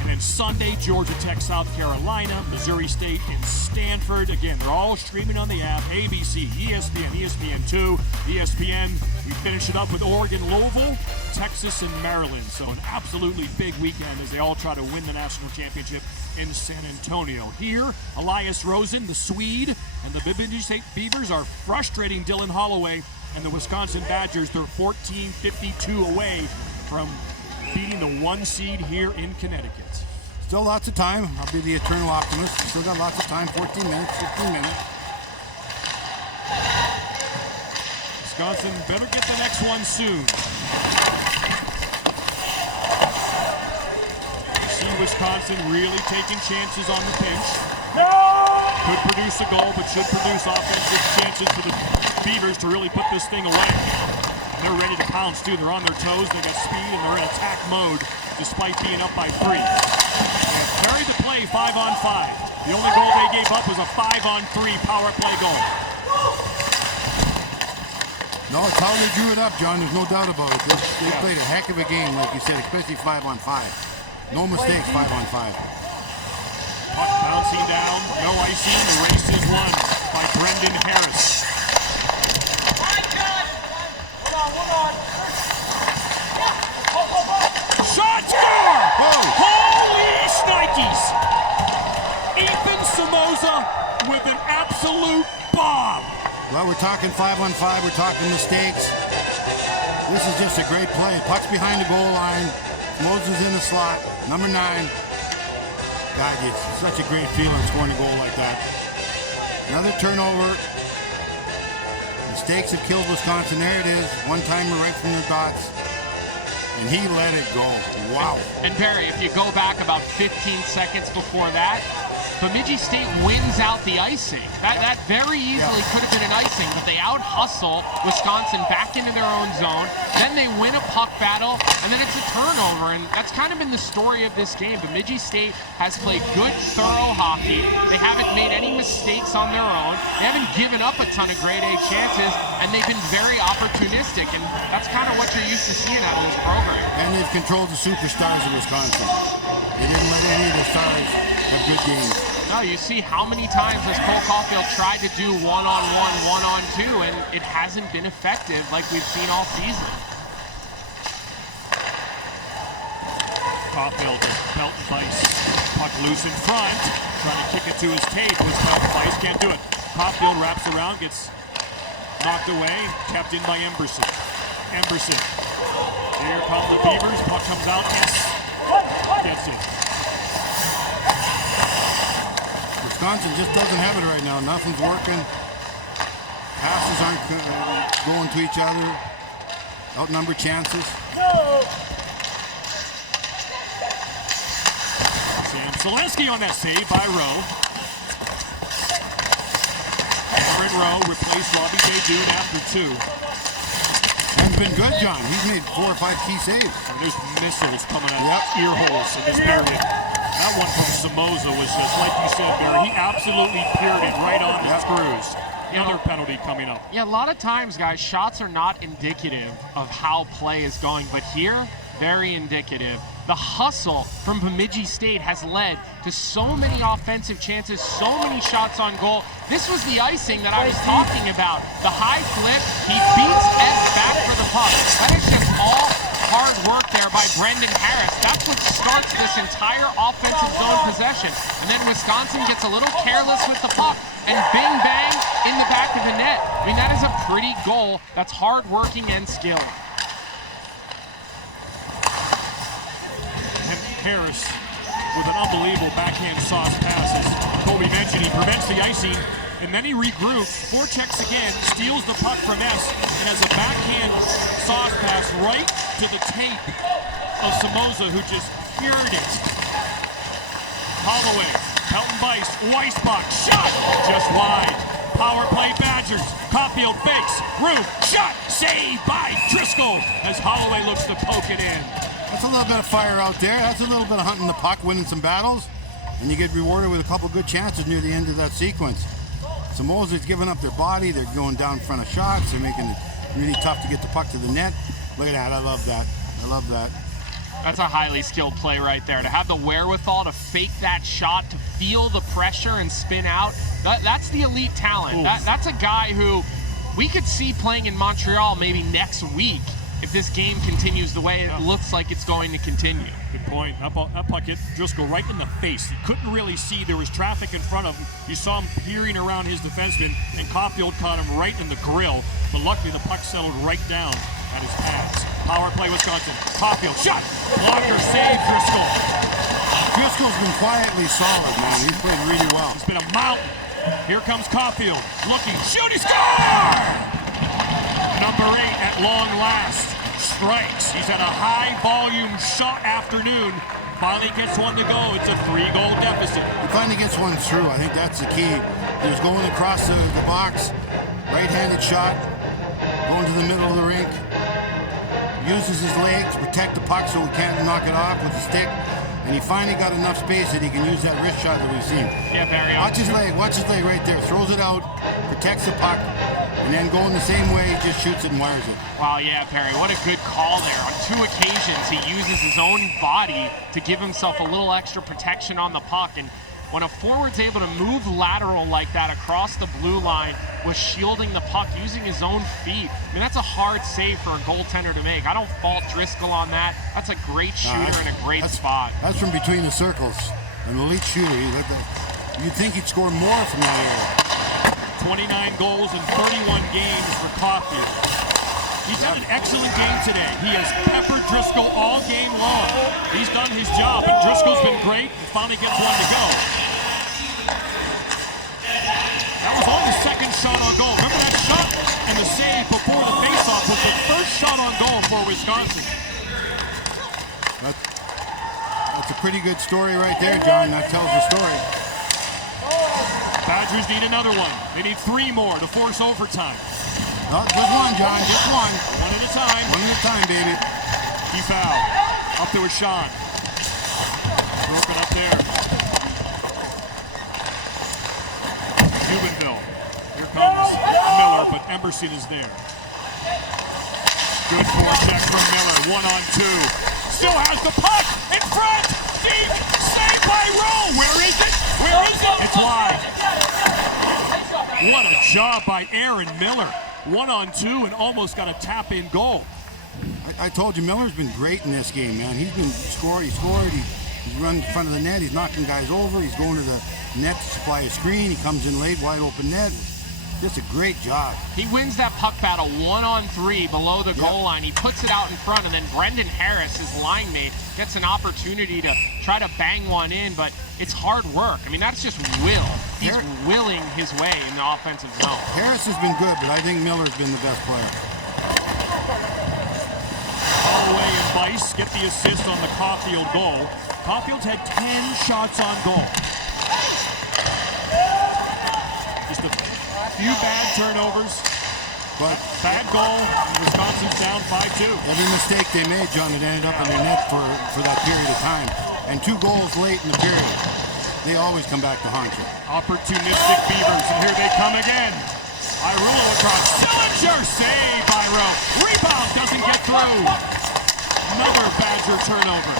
And then Sunday, Georgia Tech, South Carolina, Missouri State, and Stanford. Again, they're all streaming on the app. ABC, ESPN, ESPN2, ESPN. We finish it up with Oregon, Louisville, Texas, and Maryland. So an absolutely big weekend as they all try to win the national championship in San Antonio. Here, Elias Rosen, the Swede, and the Bemidji State Beavers are frustrating Dylan Holloway and the Wisconsin Badgers. They're 14-52 away from beating the 1 seed here in Connecticut. Still lots of time. I'll be the eternal optimist. Still got lots of time. 14 minutes, 15 minutes. Wisconsin better get the next one soon. You see Wisconsin really taking chances on the pinch. Could produce a goal, but should produce offensive chances for the Beavers to really put this thing away. They're ready to pounce, too. They're on their toes. They got speed, and they're in attack mode despite being up by 3. They carried the play 5-on-5. The only goal they gave up was a 5-on-3 power play goal. No, it's how they drew it up, John. There's no doubt about it. They played a heck of a game, like you said, especially 5-on-5. No mistakes, 5-on-5. Puck bouncing down. No icing. The race is won. by Brendan Harris. Shot score! Holy shnikes! Ethan Somoza with an absolute bomb. Well, we're talking 5-on-5. We're talking mistakes. This is just a great play. Puck's behind the goal line. Moses in the slot. Number 9. God, it's such a great feeling scoring a goal like that. Another turnover. Mistakes have killed Wisconsin. There it is. One-timer right from the dots. And he let it go. Wow. And Barry, if you go back about 15 seconds before that, Bemidji State wins out the icing. That very easily could have been an icing, but they out-hustle Wisconsin back into their own zone. Then they win a puck battle, and then it's a turnover. And that's kind of been the story of this game. Bemidji State has played good, thorough hockey. They haven't made any mistakes on their own. They haven't given up a ton of grade A chances, and they've been very opportunistic. And that's kind of what you're used to seeing out of this program. And they've controlled the superstars of Wisconsin. They didn't let any of the stars have good games. No, you see how many times has Cole Caulfield tried to do one-on-one, one-on-two, and it hasn't been effective like we've seen all season. Caulfield with Belton Bice. Puck loose in front. Trying to kick it to his tape. It was Belton Bice. Can't do it. Caulfield wraps around, gets knocked away. Kept in by Emberson. Here come the Beavers. Puck comes out. Gets it. Wisconsin just doesn't have it right now. Nothing's working. Passes aren't going to each other. Outnumbered chances. Sam Selensky on that save by Rowe. Cameron Rowe replaced Robbie Day-Dune after 2. He's been good, John. He's made 4 or 5 key saves. And there's missiles coming out of ear holes in this period. That one from Somoza was just, like you said, Barry, he absolutely peered it right on the screws. Another penalty coming up. Yeah, a lot of times, guys, shots are not indicative of how play is going, but here, very indicative. The hustle from Bemidji State has led to so many offensive chances, so many shots on goal. This was the icing that I was talking about. The high flip, he beats S back for the puck. That is just all hard work there by Brendan Harris. That's what starts this entire offensive zone possession. And then Wisconsin gets a little careless with the puck, and bing bang in the back of the net. I mean, that is a pretty goal. That's hard working and skill. And Harris with an unbelievable backhand sauce pass. As Colby mentioned, he prevents the icing, and then he regroups, forechecks again, steals the puck from S, and has a backhand sauce pass right to the tape of Somoza, who just cured it. Holloway, Pelton Bice, Weissbach, shot, just wide. Power play Badgers, Caulfield fakes, Roof, shot, saved by Driscoll as Holloway looks to poke it in. That's a little bit of fire out there. That's a little bit of hunting the puck, winning some battles, and you get rewarded with a couple good chances near the end of that sequence. Somoza's giving up their body. They're going down in front of shots. They're making it really tough to get the puck to the net. Look at that. I love that. I love that. That's a highly skilled play right there. To have the wherewithal to fake that shot, to feel the pressure and spin out, that's the elite talent. That's a guy who we could see playing in Montreal maybe next week if this game continues the way it looks like it's going to continue. Good point. That puck hit Driscoll right in the face. He couldn't really see. There was traffic in front of him. You saw him peering around his defenseman, and Caulfield caught him right in the grill. But luckily, the puck settled right down at his pads. Power play, Wisconsin. Caulfield, shot! Blocker save, Driscoll. Driscoll's been quietly solid, man. He's played really well. It's been a mountain. Here comes Caulfield. Looking, shoot, he scored! Number 8 at long last. Strikes. He's had a high-volume shot afternoon. Finally gets one to go. It's a 3-goal deficit. He finally gets one through. I think that's the key. He was going across the box. Right-handed shot. Going to the middle of the rink. Uses his legs to protect the puck so he can't knock it off with the stick. And he finally got enough space that he can use that wrist shot that we've seen. Yeah, Barry. Watch his leg right there. Throws it out, protects the puck, and then going the same way, he just shoots it and wires it. Wow, yeah, Perry, what a good call there. On 2 occasions, he uses his own body to give himself a little extra protection on the puck. And When a forward's able to move lateral like that across the blue line with shielding the puck, using his own feet, I mean, that's a hard save for a goaltender to make. I don't fault Driscoll on that. That's a great shooter and a great spot. That's from between the circles. An elite shooter. You'd think he'd score more from that area. 29 goals in 31 games for Caulfield. He's had an excellent game today. He has peppered Driscoll all game long. He's done his job, but Driscoll's been great and finally gets one to go. That was only the second shot on goal. Remember that shot and the save before the faceoff was the first shot on goal for Wisconsin. That's a pretty good story right there, John. That tells the story. Badgers need another one. They need 3 more to force overtime. No, just one, John. Just one. One at a time. One at a time, baby. He fouled. Up there with Sean. Broken up there. Jubenville. Here comes Miller, but Emberson is there. Good forecheck from Miller. 1-on-2. Still has the puck in front. Deep. Saved by Rowe. Where is it? Where is it? It's wide. What a job by Aaron Miller. 1-on-2 and almost got a tap-in goal. I told you, Miller's been great in this game, man. He's been scored. He's run in front of the net. He's knocking guys over. He's going to the net to supply a screen. He comes in late, wide open net. Just a great job. He wins that puck battle 1-on-3 below the goal line. He puts it out in front, and then Brendan Harris, his line mate, gets an opportunity to try to bang one in, but it's hard work. I mean, that's just will. He's willing his way in the offensive zone. Harris has been good, but I think Miller's been the best player. Holloway and Bice get the assist on the Caulfield goal. Caulfield's had 10 shots on goal. Just a few bad turnovers, but bad goal. Wisconsin's down 5-2. Every mistake they made, John, it ended up in their net for that period of time. And 2 goals late in the period. They always come back to haunt you. Opportunistic Beavers, and here they come again. Irulo across. Sillinger, save by Rowe. Rebound doesn't get through. Another Badger turnover.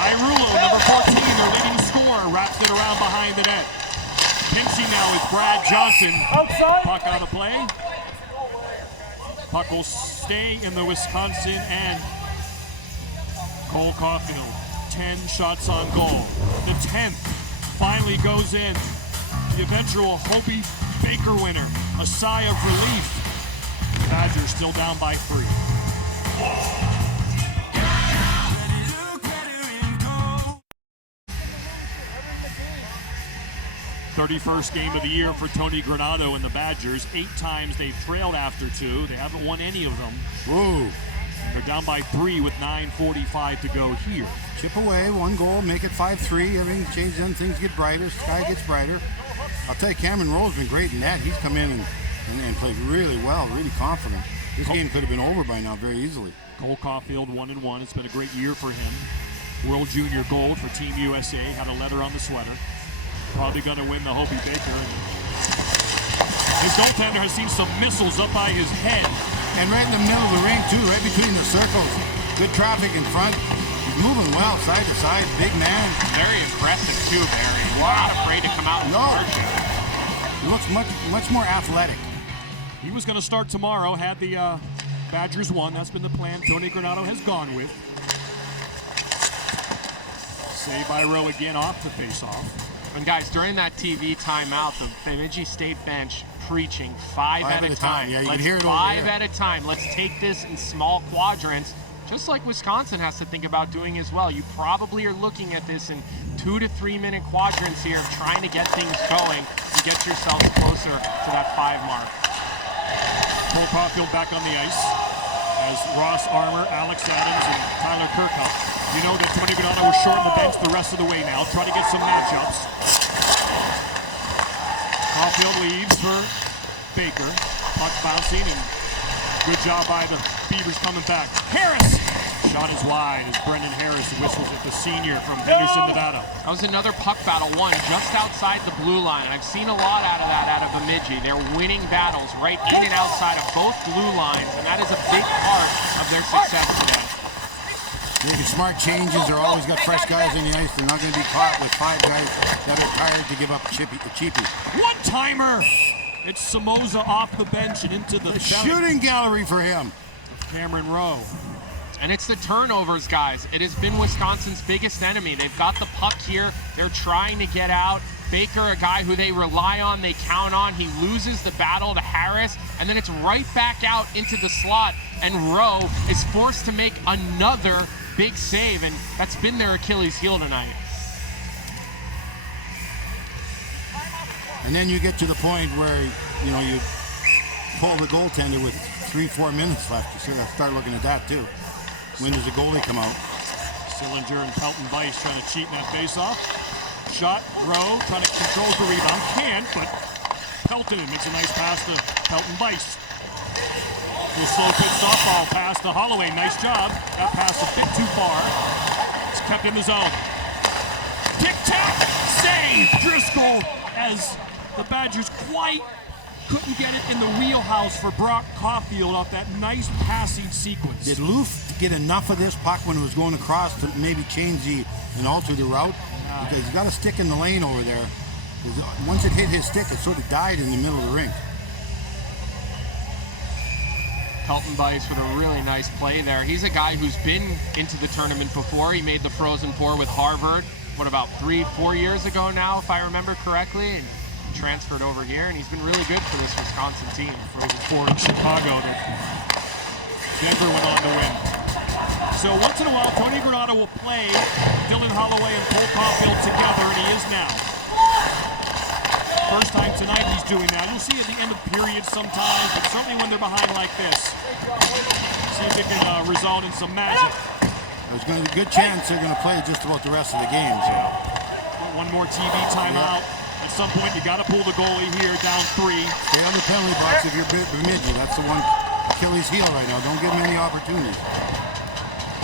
Irulo, number 14, their leading scorer, wraps it around behind the net. Pinching now is Brad Johnson. Puck out of play. Puck will stay in the Wisconsin and Cole Caulfield. 10 shots on goal. The 10th finally goes in. The eventual Hobie Baker winner. A sigh of relief. The Badgers still down by 3. 31st game of the year for Tony Granato and the Badgers. 8 times they've trailed after 2. They haven't won any of them. Whoa. And they're down by 3 with 9:45 to go here. Chip away, 1 goal, make it 5-3. Everything changes, then things get brighter. Sky gets brighter. I'll tell you, Cameron Rowe's been great in that. He's come in and played really well, really confident. This game could have been over by now very easily. Cole Caulfield 1-1. It's been a great year for him. World Junior Gold for Team USA. Had a letter on the sweater. Probably going to win the Hobie Baker. His goaltender has seen some missiles up by his head. And right in the middle of the ring, too, right between the circles. Good traffic in front. He's moving well, side to side. Big man. Very impressive, too, Barry. Not afraid to come out and charge him. He looks much more athletic. He was going to start tomorrow, had the Badgers won. That's been the plan Tony Granato has gone with. Save by Rowe again off the face-off. And guys, during that TV timeout, the Bemidji State bench preaching 5 at a time. Yeah, you can hear it over 5 there. at a time. Let's take this in small quadrants, just like Wisconsin has to think about doing as well. You probably are looking at this in 2 to 3 minute quadrants here of trying to get things going and get yourselves closer to that 5 mark. Cole Caulfield back on the ice as Ross Armour, Alex Adams, and Tyler Kirkhoff. You know that Tony Granato was short on the bench the rest of the way now. Try to get some matchups. Caulfield leaves for Baker. Puck bouncing, and good job by the Beavers coming back. Harris! Shot is wide as Brendan Harris whistles at the senior from Henderson, Nevada. That was another puck battle won just outside the blue line. I've seen a lot out of that out of Bemidji. They're winning battles right in and outside of both blue lines, and that is a big part of their success today. Making smart changes. They're always got fresh guys on the ice. They're not going to be caught with 5 guys that are tired to give up a cheapie. One-timer! It's Somoza off the bench and into the shooting gallery for him. Cameron Rowe. And it's the turnovers, guys. It has been Wisconsin's biggest enemy. They've got the puck here. They're trying to get out. Baker, a guy who they rely on, they count on. He loses the battle to Harris, and then it's right back out into the slot, and Rowe is forced to make another big save, and that's been their Achilles heel tonight. And then you get to the point where, you know, you pull the goaltender with 3-4 minutes left. You start looking at that too. When does the goalie come out? Sillinger and Pelton Bice trying to cheat in that faceoff. Shot, Rowe trying to control the rebound. Can't, but Pelton makes a nice pass to Pelton Bice. A slow pitch softball pass to Holloway. Nice job. That pass a bit too far. It's kept in the zone. Tic-tac! Save! Driscoll as the Badgers quite couldn't get it in the wheelhouse for Brock Caulfield off that nice passing sequence. Did Loof get enough of this puck when it was going across to maybe change and alter the route? Because he's got a stick in the lane over there. Once it hit his stick, it sort of died in the middle of the rink. Pelton Bice with a really nice play there. He's a guy who's been into the tournament before. He made the Frozen Four with Harvard, about 3-4 years ago now, if I remember correctly, and transferred over here, and he's been really good for this Wisconsin team. Frozen Four in Chicago that Denver went on to win. So once in a while, Tony Granato will play Dylan Holloway and Cole Caulfield together, and he is now. First time tonight he's doing that. You'll see at the end of periods sometimes, but certainly when they're behind like this. See if it can result in some magic. There's going to be a good chance they're going to play just about the rest of the games. One more TV timeout. At some point, you got to pull the goalie here, down 3. Stay on the penalty box if you're Bemidji. That's the one Achilles heel right now. Don't give him any opportunities.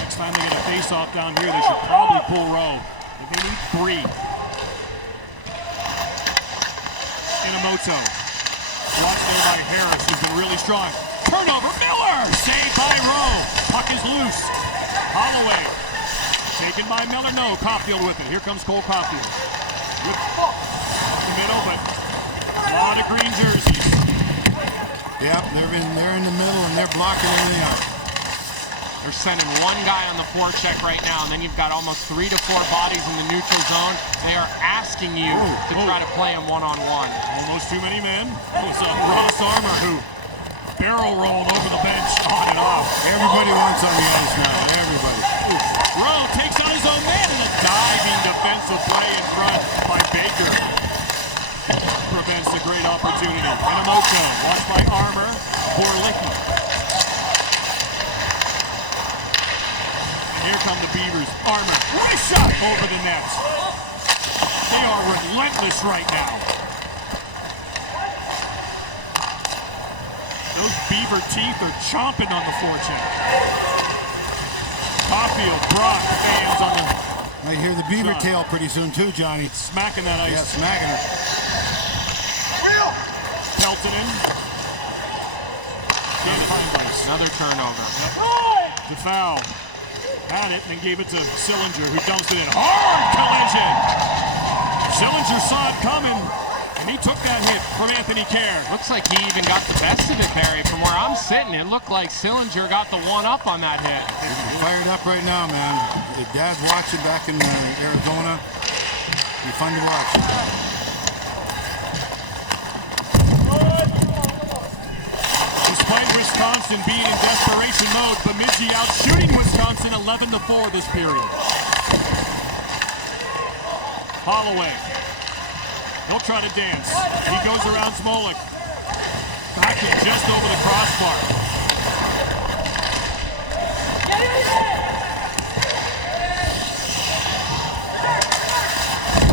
Next time they get a face-off down here, they should probably pull Rowe. But they need 3. Inamoto. Watched there by Harris, who's been really strong. Turnover, Miller! Saved by Rowe. Puck is loose. Holloway. Taken by Miller. No, Caulfield with it. Here comes Cole Caulfield. With the middle, but a lot of green jerseys. Yep, they're in the middle and they're blocking everything up. They're sending one guy on the forecheck right now, and then you've got almost 3 to 4 bodies in the neutral zone. They are asking you to try to play them one-on-one. Almost too many men. It was Ross Armour who barrel rolled over the bench on and off. Everybody wants on the ice now. Everybody. Rowe takes on his own man and a diving defensive play in front by Baker. Prevents a great opportunity. Inamoto, watched by Armour. Borlicki. And here come the Beavers. Armour, right shot over the net. They are relentless right now. Those Beaver teeth are chomping on the forecheck. Caulfield, Brock, fans on the... I hear the beaver tail pretty soon too, Johnny. Smacking that ice. Yeah, smacking her. Pelton in. Another turnover. Yep. The foul. Had it and then gave it to Sillinger, who dumps it in. Hard collision! Sillinger saw it coming, and he took that hit from Anthony Kerr. Looks like he even got the best of it, Barry. From where I'm sitting, it looked like Sillinger got the one-up on that hit. He's fired up right now, man. If Dad's watching back in Arizona, it'll be fun to watch. Despite Wisconsin being in desperation mode, Bemidji out shooting Wisconsin 11-4 this period. Holloway. He'll try to dance. He goes around Smolik. Backing just over the crossbar.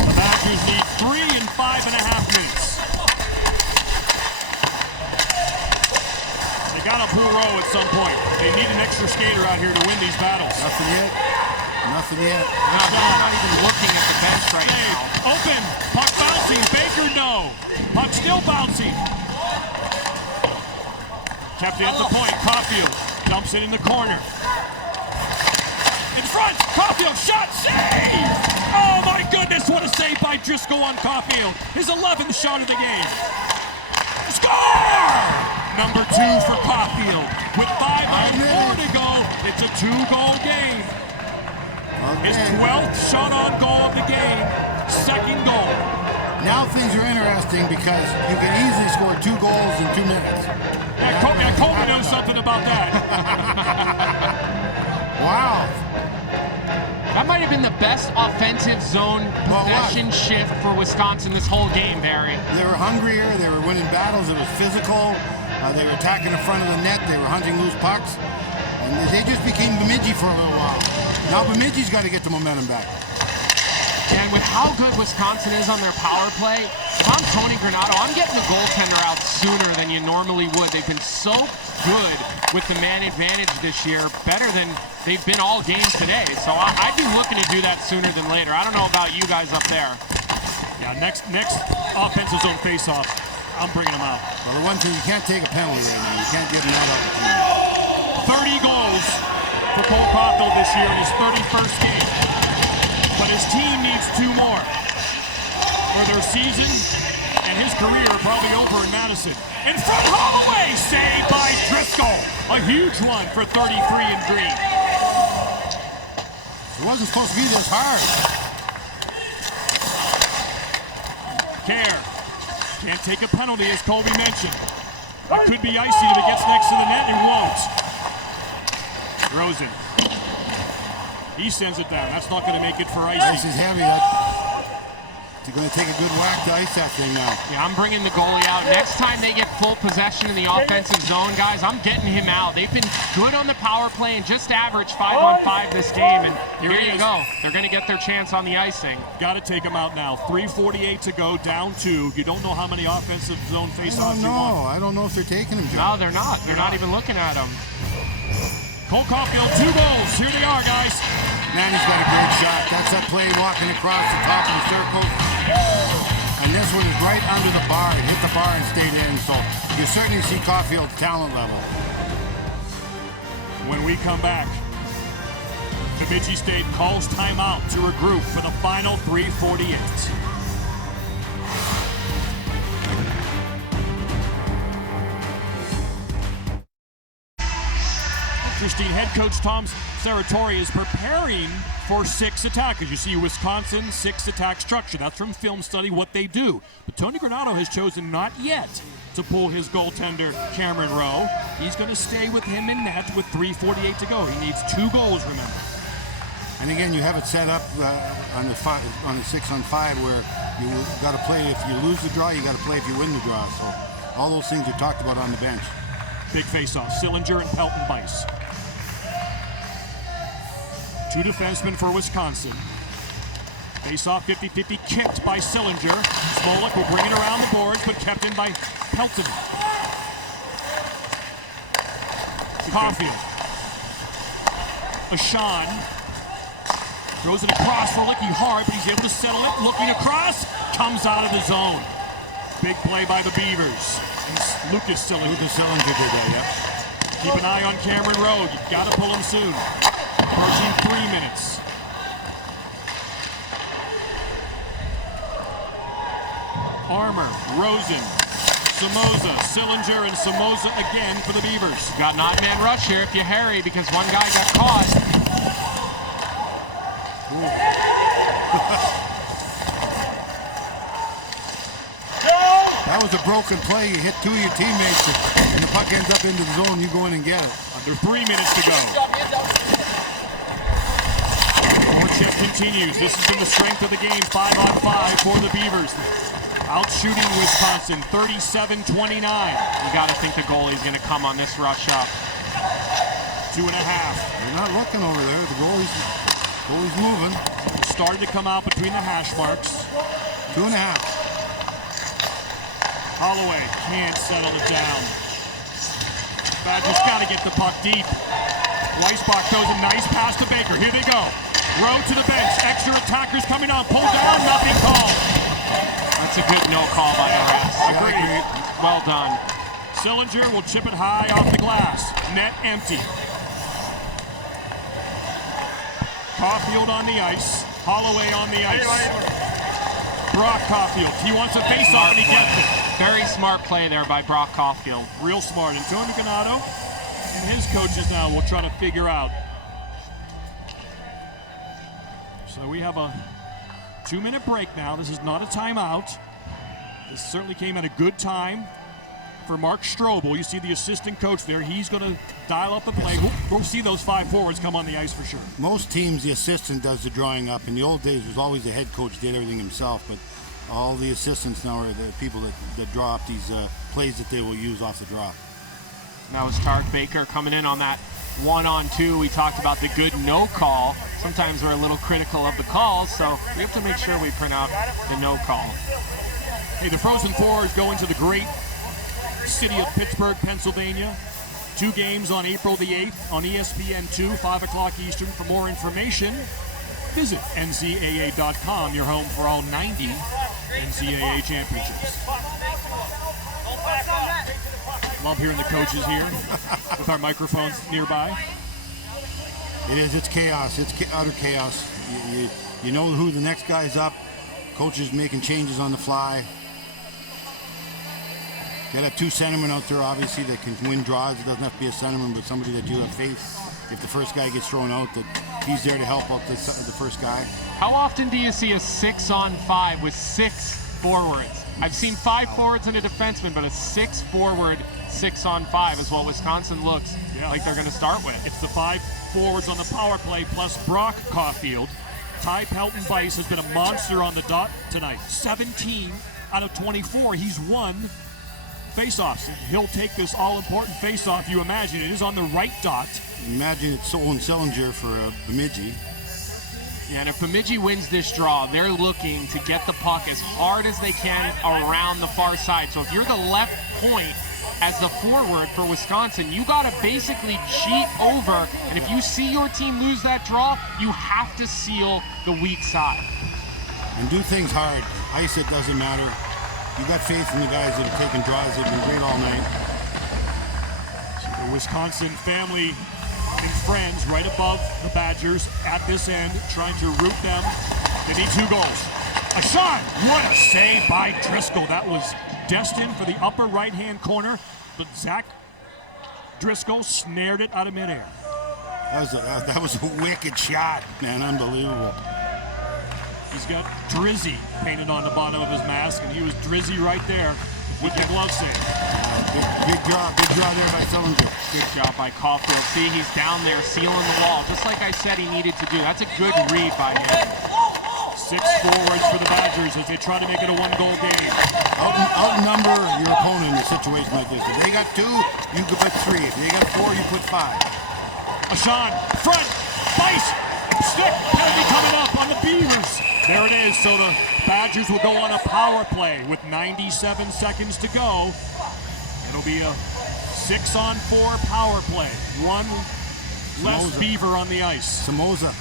The Badgers need 3 in 5.5 minutes. They gotta pull Rowe at some point. They need an extra skater out here to win these battles. Nothing yet. Nothing yet. No, they're not even looking at the bench right now. Open. Puck bouncing. Baker, no. Puck still bouncing. Kept it at the point. Caulfield dumps it in the corner. In front, Caulfield, shot, save! Oh my goodness, what a save by Driscoll on Caulfield. His 11th shot of the game. Score! Number 2 for Caulfield. With 5:04 to go, it's a 2-goal game. His 12th shot on goal of the game, second goal. Now things are interesting because you can easily score 2 goals in 2 minutes. Yeah, Colby knows something about that. Wow. That might have been the best offensive zone possession shift for Wisconsin this whole game, Barry. They were hungrier. They were winning battles. It was physical. They were attacking the front of the net. They were hunting loose pucks. And they just became Bemidji for a little while. Now Bemidji's got to get the momentum back. And with how good Wisconsin is on their power play, if I'm Tony Granato, I'm getting the goaltender out sooner than you normally would. They've been so good with the man advantage this year, better than they've been all game today. So I'd be looking to do that sooner than later. I don't know about you guys up there. Yeah, next offensive zone face-off, I'm bringing them out. Well, the one thing, you can't take a penalty right now. You can't give them that opportunity. 30 goals for Cole Caulfield this year in his 31st game. But his team needs 2 more. For their season and his career probably over in Madison. In front, Holloway, saved by Driscoll. A huge one for 33 in green. It wasn't supposed to be this hard. Care. Can't take a penalty, as Colby mentioned. It could be icy if it gets next to the net. It won't. Rosen. He sends it down. That's not going to make it for icy. Ice is heavy. He's going to take a good whack to ice that thing now. Yeah, I'm bringing the goalie out. Next time they get full possession in the offensive zone, guys, I'm getting him out. They've been good on the power play and just averaged 5-on-5 this game. And here you go. They're going to get their chance on the icing. Got to take him out now. 3:48 to go, down 2. You don't know how many offensive zone faceoffs you want. I don't know if they're taking him, Joe. No, they're not. They're not even looking at him. Cole Caulfield, 2 goals. Here they are, guys. Man, he's got a great shot. That's that play walking across the top of the circle. And this one is right under the bar. It hit the bar and stayed in. So you certainly see Caulfield's talent level. When we come back, Bemidji State calls timeout to regroup for the final 3:48. Interesting. Head coach Tom Serratori is preparing for 6 attackers. You see Wisconsin's 6 attack structure. That's from film study, what they do. But Tony Granato has chosen not yet to pull his goaltender, Cameron Rowe. He's going to stay with him in net with 3:48 to go. He needs 2 goals, remember. And again, you have it set up on the 6-on-5 where you got to play if you lose the draw, you got to play if you win the draw. So all those things are talked about on the bench. Big face-off, Sillinger and Pelton Bice. 2 defensemen for Wisconsin. Face-off 50-50, kicked by Sillinger. Smolik will bring it around the boards, but kept in by Pelton. Caulfield. Ashan throws it across for Licky hard, but he's able to settle it. Looking across, comes out of the zone. Big play by the Beavers. And Lucas Sillinger. Lucas Sillinger did that, yeah. Keep an eye on Cameron Rowe. You've got to pull him soon. Approaching 3 minutes. Armour, Rosen, Samoza, Sillinger, and Samoza again for the Beavers. Got an odd man rush here if you hurry because one guy got caught. That was a broken play. You hit 2 of your teammates and the puck ends up into the zone. You go in and get it. Under 3 minutes to go. Forecheck continues. This has been the strength of the game. 5-on-5 for the Beavers. Out shooting Wisconsin, 37-29. You got to think the goalie's going to come on this rush up. 2.5. They're not looking over there. The goalie's moving. Started to come out between the hash marks. 2.5. Holloway can't settle it down. Badgers got to get the puck deep. Weisbach throws a nice pass to Baker. Here they go. Rowe to the bench. Extra attackers coming on. Pull down. Nothing called. That's a good no call by the refs. Agreed. Well done. Sillinger will chip it high off the glass. Net empty. Caulfield on the ice. Holloway on the ice. Brock Caulfield. He wants a face-off and he gets it. Very smart play there by Brock Caulfield. Real smart. Antonio Granato and his coaches now will try to figure out. So we have a 2-minute break now. This is not a timeout. This certainly came at a good time for Mark Strobel. You see the assistant coach there. He's going to dial up the play. We'll see those 5 forwards come on the ice for sure. Most teams, the assistant does the drawing up. In the old days, it was always the head coach did everything himself, but all the assistants now are the people that draw up these plays that they will use off the drop. That was Tarek Baker coming in on that 1-on-2. We talked about the good no call. Sometimes we're a little critical of the calls, so we have to make sure we print out the no call. Hey, the Frozen Four is going to the great city of Pittsburgh, Pennsylvania. 2 games on April the 8th on ESPN2, 5 o'clock Eastern. For more information, visit ncaa.com, your home for all 90 NCAA championships. Love hearing the coaches here with our microphones nearby. It is. It's chaos. It's utter chaos. You know who the next guy's up. Coaches making changes on the fly. Got a 2 centermen out there, obviously, that can win draws. It doesn't have to be a centerman, but somebody that you have faith. If the first guy gets thrown out, that he's there to help out the first guy. How often do you see a 6-on-5 with 6 forwards? I've seen 5 forwards and a defenseman, but a 6-forward 6-on-5 is what Wisconsin looks like they're going to start with. It's the 5 forwards on the power play plus Brock Caulfield. Ty Pelton-Weiss has been a monster on the dot tonight. 17 out of 24. He's won face-offs. He'll take this all-important face-off. You imagine it is on the right dot. Imagine it's Owen Sillinger for Bemidji. Yeah, and if Bemidji wins this draw, they're looking to get the puck as hard as they can around the far side. So if you're the left point as the forward for Wisconsin, you got to basically cheat over. And if you see your team lose that draw, you have to seal the weak side. And do things hard. Ice, it doesn't matter. You got faith in the guys that have taken draws. They've been great all night. So the Wisconsin family and friends right above the Badgers at this end, trying to root them. They need 2 goals. A shot! What a save by Driscoll. That was destined for the upper right-hand corner, but Zach Driscoll snared it out of midair. That was a wicked shot, man. Unbelievable. He's got Drizzy painted on the bottom of his mask, and he was Drizzy right there with the glove save. Big job there by Sillinger. Good job by Caulfield. See, he's down there sealing the wall, just like I said he needed to do. That's a good read by him. 6 forwards for the Badgers as they try to make it a 1-goal game. Outnumber your opponent in a situation like this. If they got 2, you could put 3. If they got 4, you put 5. Ashawn, front, Weiss, stick, penalty coming up on the Beavers. There it is, so the Badgers will go on a power play with 97 seconds to go. It'll be a 6-on-4 power play. 1 less Beaver on the ice. Samoza.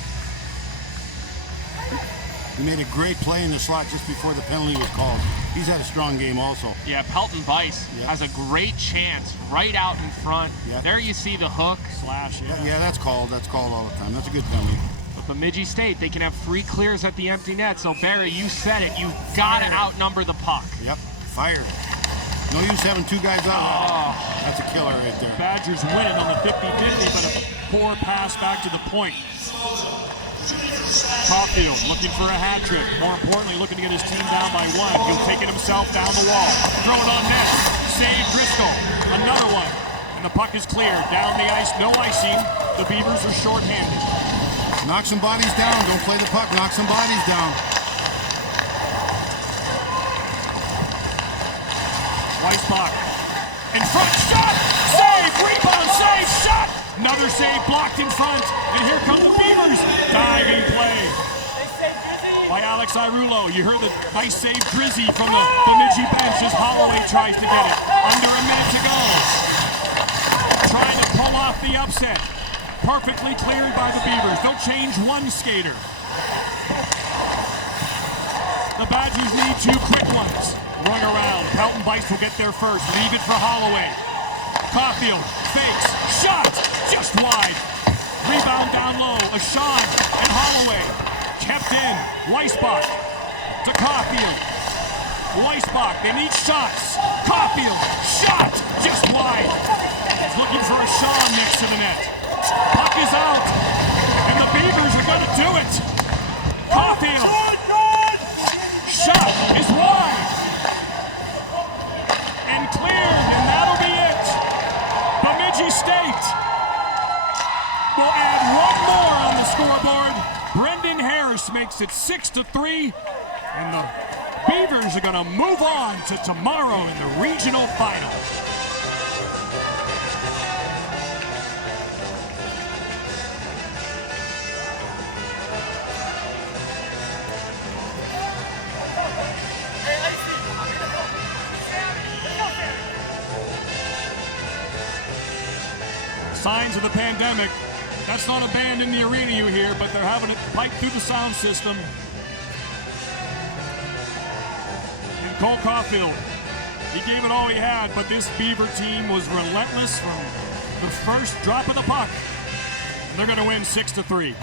He made a great play in the slot just before the penalty was called. He's had a strong game also. Yeah, Pelton-Weiss has a great chance right out in front. Yeah. There you see the hook. Slash, yeah, that's called. That's called all the time. That's a good penalty. But BemidjiSt, they can have free clears at the empty net. So, Barry, you said it. You've got to outnumber the puck. Yep, fired. No use having 2 guys on. That's a killer right there. Badgers win on the 50-50, but a poor pass back to the point. Caulfield looking for a hat trick. More importantly, looking to get his team down by 1. He'll take it himself down the wall. Throw it on net. Save Driscoll. Another one. And the puck is cleared. Down the ice. No icing. The Beavers are shorthanded. Knock some bodies down. Don't play the puck. Knock some bodies down. Weissbach. In front. Shot. Save. Rebound. Save. Shot. Another save blocked in front. And here come the Beavers. Diving play by Alex Irulo. You heard the nice save Drizzy from the Bemidji bench as Holloway tries to get it. Under a minute to go. Trying to pull off the upset. Perfectly cleared by the Beavers. They'll change 1 skater. The Badgers need 2 quick ones. Run around. Pelton-Weiss will get there first. Leave it for Holloway. Caulfield fakes. Shot. Just wide. Rebound down low. Ashawn and Holloway. Locked in. Weisbach to Caulfield. Weisbach, they need shots. Caulfield, shot, just wide. He's looking for a Shaw next to the net. Puck is out, and the Beavers are going to do it. Caulfield, shot is wide. And cleared, and that'll be it. Bemidji State will add one more on the scoreboard. Brendan Harris makes it 6-3, and the Beavers are going to move on to tomorrow in the regional final. Signs of the pandemic. That's not a band in the arena you hear, but they're having it pipe through the sound system. And Cole Caulfield, he gave it all he had, but this Beaver team was relentless from the first drop of the puck. And they're going to win 6-3.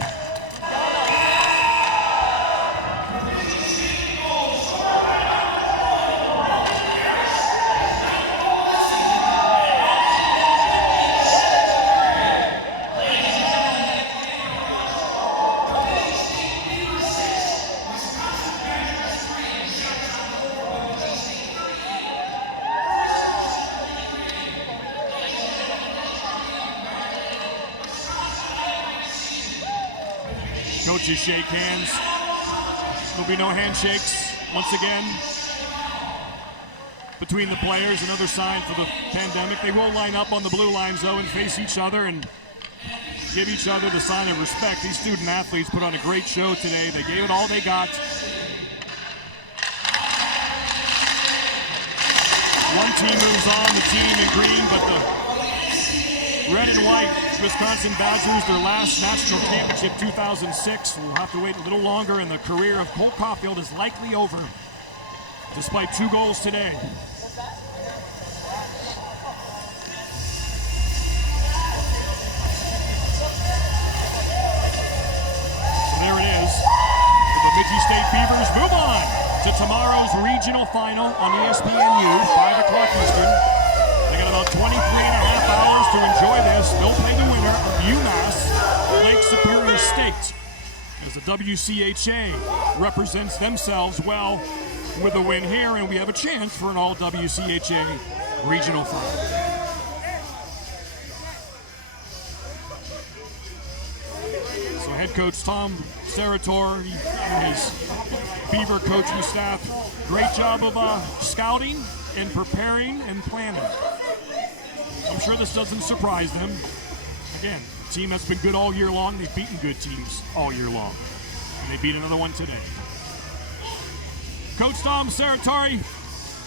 Coaches shake hands. There'll be no handshakes once again between the players. Another sign for the pandemic. They will line up on the blue lines though and face each other and give each other the sign of respect. These student athletes put on a great show today. They gave it all they got. One team moves on, the team in green, but the red and white Wisconsin Badgers, their last national championship 2006. We'll have to wait a little longer, and the career of Cole Caulfield is likely over, despite 2 goals today. So there it is. The Bemidji State Beavers move on to tomorrow's regional final on ESPNU, 5 o'clock Eastern. They got about 23 and a half hours to enjoy this. They'll play the winner of UMass Lake Superior State, as the WCHA represents themselves well with a win here, and we have a chance for an all-WCHA regional final. So head coach Tom Sarator and his Beaver coaching staff, great job of scouting and preparing and planning. I'm sure this doesn't surprise them. Again, a team that's been good all year long. They've beaten good teams all year long. And they beat another one today. Coach Tom Saratori,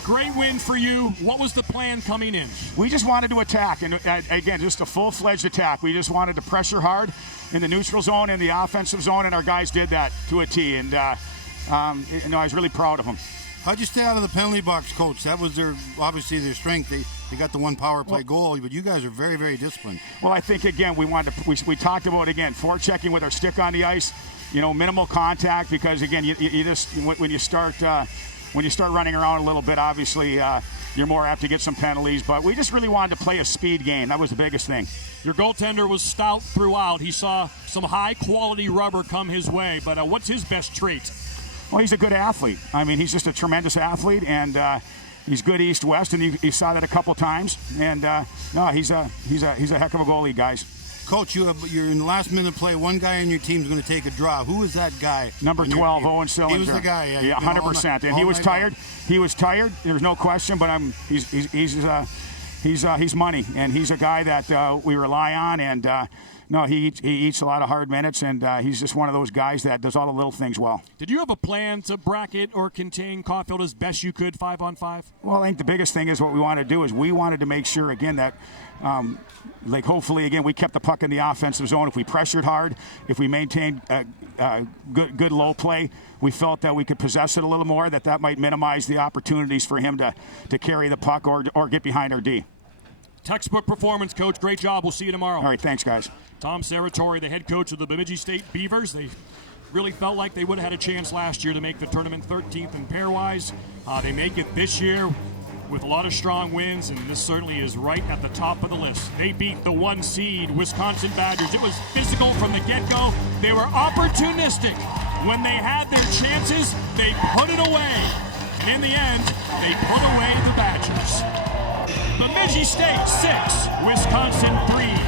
great win for you. What was the plan coming in? We just wanted to attack, and again, just a full-fledged attack. We just wanted to pressure hard in the neutral zone and the offensive zone, and our guys did that to a T. And I was really proud of them. How'd you stay out of the penalty box, Coach? That was obviously their strength. They got the one power play goal, but you guys are very, very disciplined. Well, I think again we talked about again forechecking with our stick on the ice, minimal contact, because again you just when you start running around a little bit, obviously you're more apt to get some penalties. But we just really wanted to play a speed game. That was the biggest thing. Your goaltender was stout throughout. He saw some high quality rubber come his way. But what's his best trait? Well, he's a good athlete. I mean, he's just a tremendous athlete, and he's good east-west, and you saw that a couple times. And no, he's a heck of a goalie, guys. Coach, you're in the last minute play. One guy on your team's going to take a draw. Who is that guy? Number 12, Owen Sillinger. He was the guy. Yeah, 100%. And he was tired. He was tired. There's no question. But he's money, and he's a guy that we rely on. And no, he eats a lot of hard minutes, and he's just one of those guys that does all the little things well. Did you have a plan to bracket or contain Caulfield as best you could 5-on-5? Well, I think the biggest thing is what we wanted to do is we wanted to make sure, again, that hopefully, again, we kept the puck in the offensive zone. If we pressured hard, if we maintained good low play, we felt that we could possess it a little more, that might minimize the opportunities for him to carry the puck or get behind our D. Textbook performance, Coach. Great job. We'll see you tomorrow. All right, thanks, guys. Tom Saratori, the head coach of the Bemidji State Beavers. They really felt like they would have had a chance last year to make the tournament 13th in pairwise. They make it this year with a lot of strong wins, and this certainly is right at the top of the list. They beat the 1 seed Wisconsin Badgers. It was physical from the get-go. They were opportunistic. When they had their chances, they put it away. And in the end, they put away the Badgers. Bemidji State 6, Wisconsin 3.